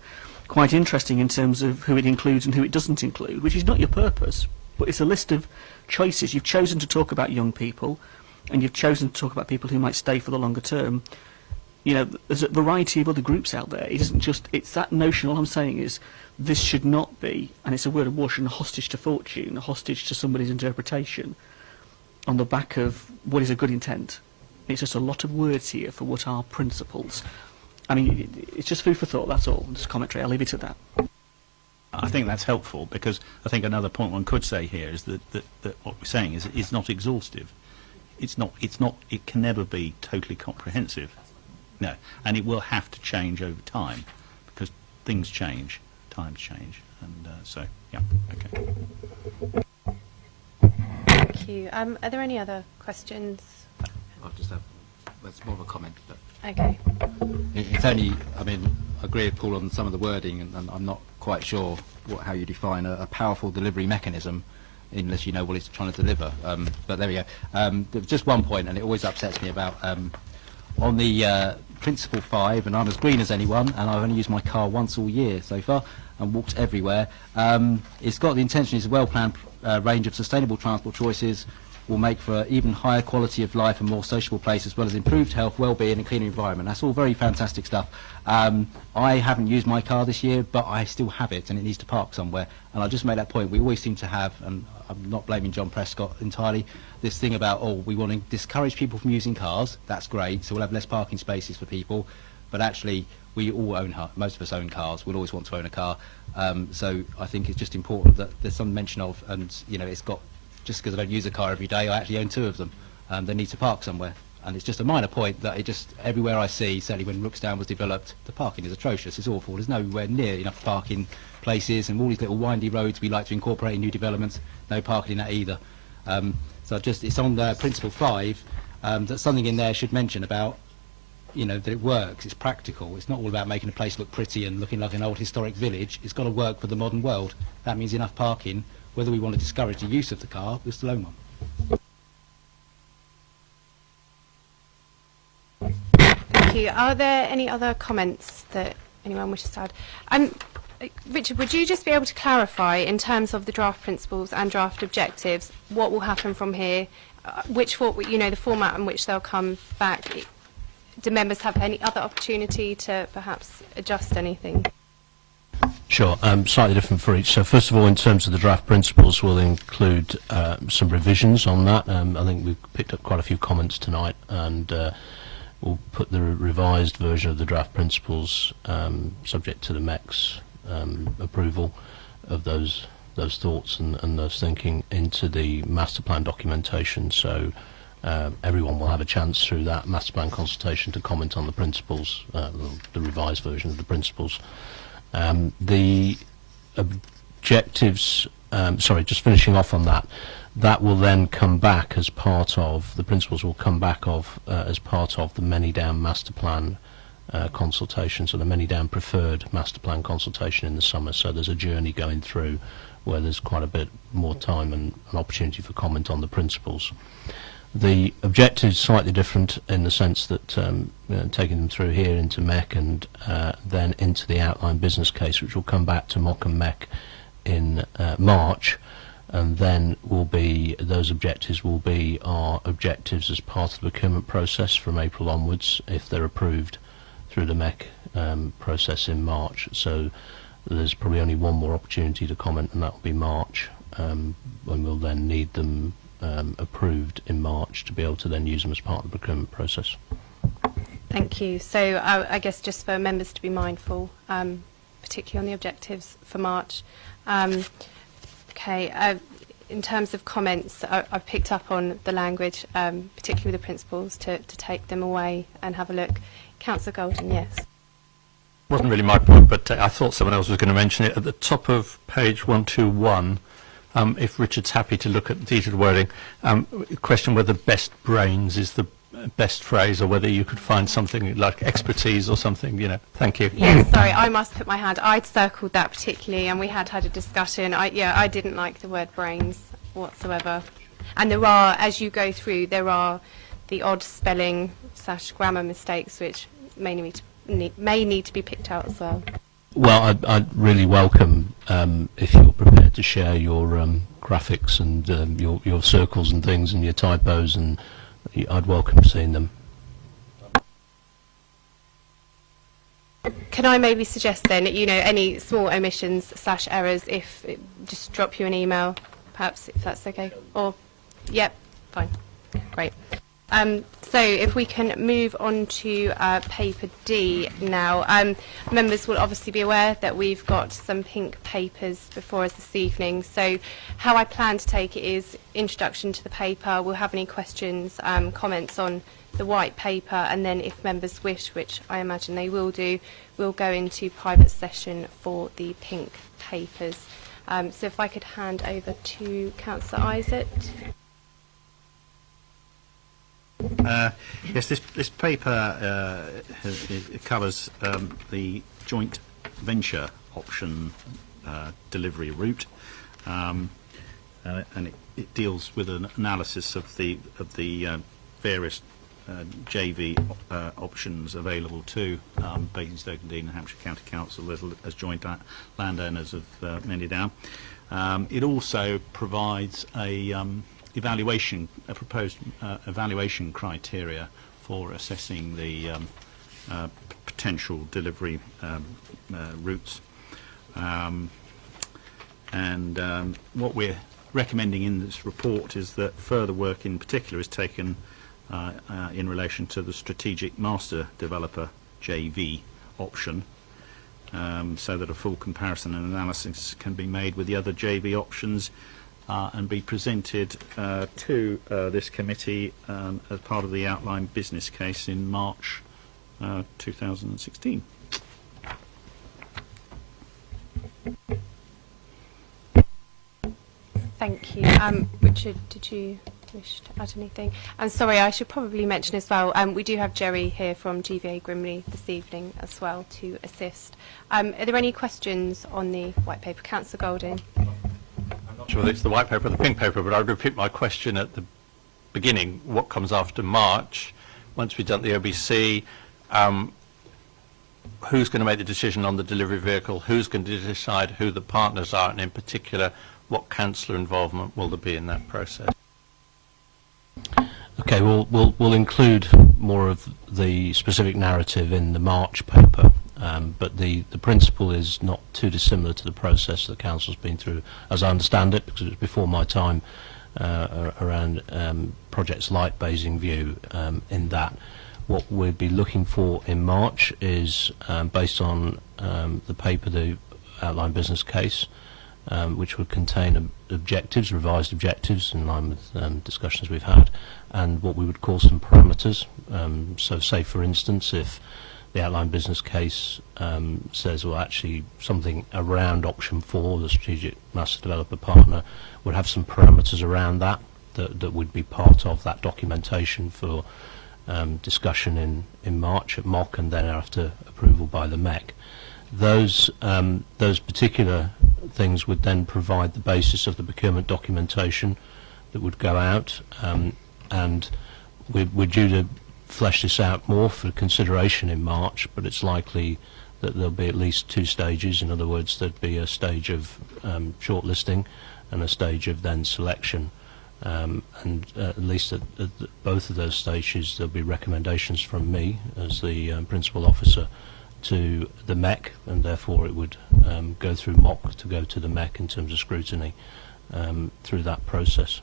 quite interesting in terms of who it includes and who it doesn't include, which is not your purpose, but it's a list of choices. You've chosen to talk about young people, and you've chosen to talk about people who might stay for the longer term. You know, there's a variety of other groups out there. It isn't just, it's that notion. All I'm saying is this should not be, and it's a word of caution, a hostage to fortune, a hostage to somebody's interpretation on the back of what is a good intent. It's just a lot of words here for what are principles. I mean, it's just food for thought, that's all. Just commentary. I'll leave it at that. I think that's helpful, because I think another point one could say here is that what we're saying is it's not exhaustive. It can never be totally comprehensive. No, and it will have to change over time, because things change, times change, and so, yeah, okay. Thank you. Are there any other questions? I'll just have, that's more of a comment. But Okay. it's only, I mean, I agree with Paul on some of the wording, and I'm not quite sure how you define a powerful delivery mechanism unless you know what it's trying to deliver. But there we go. There was just one point, and it always upsets me about, on the Principle 5, and I'm as green as anyone, and I've only used my car once all year so far, and walked everywhere. It's got the intention, it's a well-planned range of sustainable transport choices, will make for even higher quality of life and more sociable place, as well as improved health, well-being and cleaner environment. That's all very fantastic stuff. I haven't used my car this year, but I still have it, and it needs to park somewhere. And I'll just make that point. We always seem to have, and I'm not blaming John Prescott entirely, this thing about, oh, we want to discourage people from using cars. That's great, so we'll have less parking spaces for people. But actually, we all own, most of us own cars. We'll always want to own a car. So I think it's just important that there's some mention of, and you know, it's got, just because I don't use a car every day, I actually own 2 of them. They need to park somewhere. And it's just a minor point that it just, everywhere I see, certainly when Rooksdown was developed, the parking is atrocious, it's awful. There's nowhere near enough parking places, and all these little windy roads we like to incorporate in new developments, no parking in that either. So just, it's on Principle 5, that something in there should mention about, you know, that it works, it's practical. It's not all about making a place look pretty and looking like an old historic village. It's got to work for the modern world. That means enough parking. Whether we want to discourage the use of the car, we'll still own one. Thank you. Are there any other comments that anyone wishes to add? Richard, would you just be able to clarify, in terms of the draft principles and draft objectives, what will happen from here? The format in which they'll come back. Do members have any other opportunity to perhaps adjust anything? Sure, slightly different for each. So first of all, in terms of the draft principles, we'll include some revisions on that. I think we've picked up quite a few comments tonight, and we'll put the revised version of the draft principles, subject to the MEC's approval of those thoughts and those thinking, into the master plan documentation. So everyone will have a chance through that master plan consultation to comment on the principles, the revised version of the principles. The objectives, just finishing off on that, that will then come back as part of, the principles will come back as part of the Manydown master plan consultation, so the Manydown preferred master plan consultation in the summer. So there's a journey going through where there's quite a bit more time and an opportunity for comment on the principles. The objectives slightly different in the sense that taking them through here into MEC and then into the outline business case, which will come back to MOC and MEC in March, and then will be those objectives will be our objectives as part of the procurement process from April onwards if they're approved through the MEC process in March. So there's probably only one more opportunity to comment, and that will be March, when we'll then need them approved in March to be able to then use them as part of the procurement process. Thank you. So I guess just for members to be mindful, particularly on the objectives for March. In terms of comments, I've picked up on the language, particularly with the principals, to take them away and have a look. Councillor Golden, yes. Wasn't really my point, but I thought someone else was going to mention it. At the top of page 121, if Richard's happy to look at the detailed wording, question whether best brains is the best phrase or whether you could find something like expertise or something, you know. Thank you. Yeah, sorry, I must put my hand. I'd circled that particularly, and we had a discussion. I didn't like the word brains whatsoever. And there are, as you go through, there are the odd spelling / grammar mistakes which may need to be picked out as well. Well, I'd really welcome if you're prepared to share your graphics and your circles and things and your typos, and I'd welcome seeing them. Can I maybe suggest then, any small omissions / errors, just drop you an email, perhaps, if that's okay? Or, yep, fine, great. So if we can move on to paper D now. Members will obviously be aware that we've got some pink papers before us this evening. So how I plan to take it is introduction to the paper. We'll have any questions, comments on the white paper, and then if members wish, which I imagine they will do, we'll go into private session for the pink papers. So if I could hand over to Councillor Isaac. Yes, this paper it covers the joint venture option delivery route, and it deals with an analysis of the various JV options available to Basingstoke and Hampshire County Council as joint landowners of Manydown. It also provides a proposed evaluation criteria for assessing the potential delivery routes, and what we're recommending in this report is that further work in particular is taken in relation to the strategic master developer JV option, so that a full comparison and analysis can be made with the other JV options and be presented to this committee as part of the outline business case in March 2016. Thank you. Richard, did you wish to add anything? And sorry, I should probably mention as well, we do have Jerry here from GVA Grimley this evening as well to assist. Are there any questions on the white paper? Councillor Golding. I'm not sure whether it's the white paper or the pink paper, but I would repeat my question at the beginning. What comes after March? Once we've done the OBC, who's going to make the decision on the delivery vehicle? Who's going to decide who the partners are, and in particular, what councillor involvement will there be in that process? Okay, we'll include more of the specific narrative in the March paper, but the principle is not too dissimilar to the process that Council's been through, as I understand it, because it was before my time around projects like Basingview. In that, what we'd be looking for in March is, based on the paper, the outline business case, which would contain objectives, revised objectives in line with discussions we've had, and what we would call some parameters. So say, for instance, if the outline business case says, well, actually something around option 4, the strategic master developer partner, would have some parameters around that would be part of that documentation for discussion in March at MOC and then after approval by the MEC. Those particular things would then provide the basis of the procurement documentation that would go out, and we're due to flesh this out more for consideration in March, but it's likely that there'll be at least 2 stages. In other words, there'd be a stage of shortlisting and a stage of then selection. And at least at both of those stages, there'll be recommendations from me as the principal officer to the MEC, and therefore it would go through MOC to go to the MEC in terms of scrutiny through that process.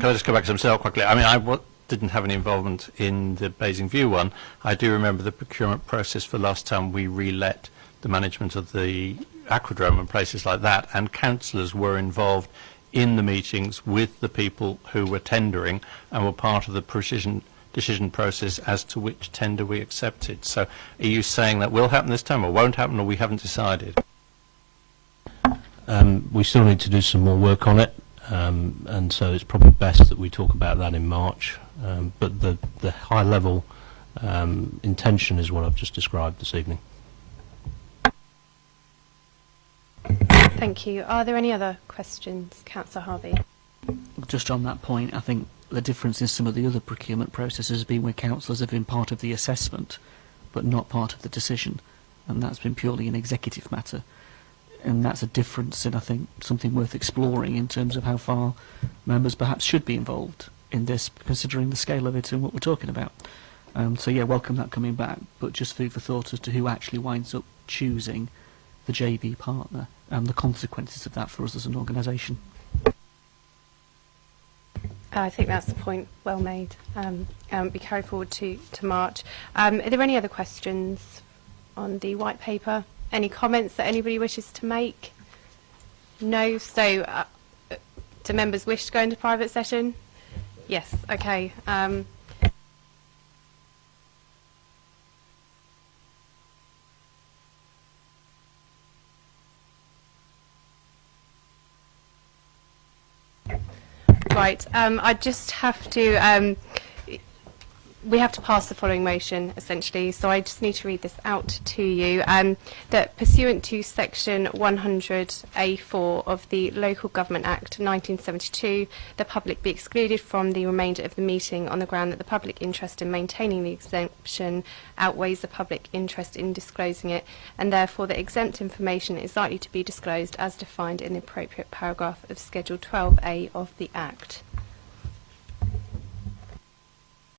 Can I just go back to myself quickly? I mean, I didn't have any involvement in the Basing View one. I do remember the procurement process for last time we re-let the management of the Aquadrome and places like that, and councillors were involved in the meetings with the people who were tendering and were part of the decision process as to which tender we accepted. So are you saying that will happen this time or won't happen, or we haven't decided? We still need to do some more work on it, and so it's probably best that we talk about that in March. But the high level intention is what I've just described this evening. Thank you. Are there any other questions? Councillor Harvey. Just on that point, I think the difference in some of the other procurement processes has been where councillors have been part of the assessment but not part of the decision, and that's been purely an executive matter. And that's a difference, and I think something worth exploring in terms of how far members perhaps should be involved in this, considering the scale of it and what we're talking about. So yeah, welcome that coming back, but just food for thought as to who actually winds up choosing the JV partner and the consequences of that for us as an organisation. I think that's the point well made. We carry forward to March. Are there any other questions on the white paper? Any comments that anybody wishes to make? No. So, do members wish to go into private session? Yes. Okay. Right. I just have to. We have to pass the following motion, essentially, so I just need to read this out to you. That pursuant to Section 100A4 of the Local Government Act 1972, the public be excluded from the remainder of the meeting on the ground that the public interest in maintaining the exemption outweighs the public interest in disclosing it, and therefore the exempt information is likely to be disclosed as defined in the appropriate paragraph of Schedule 12A of the Act.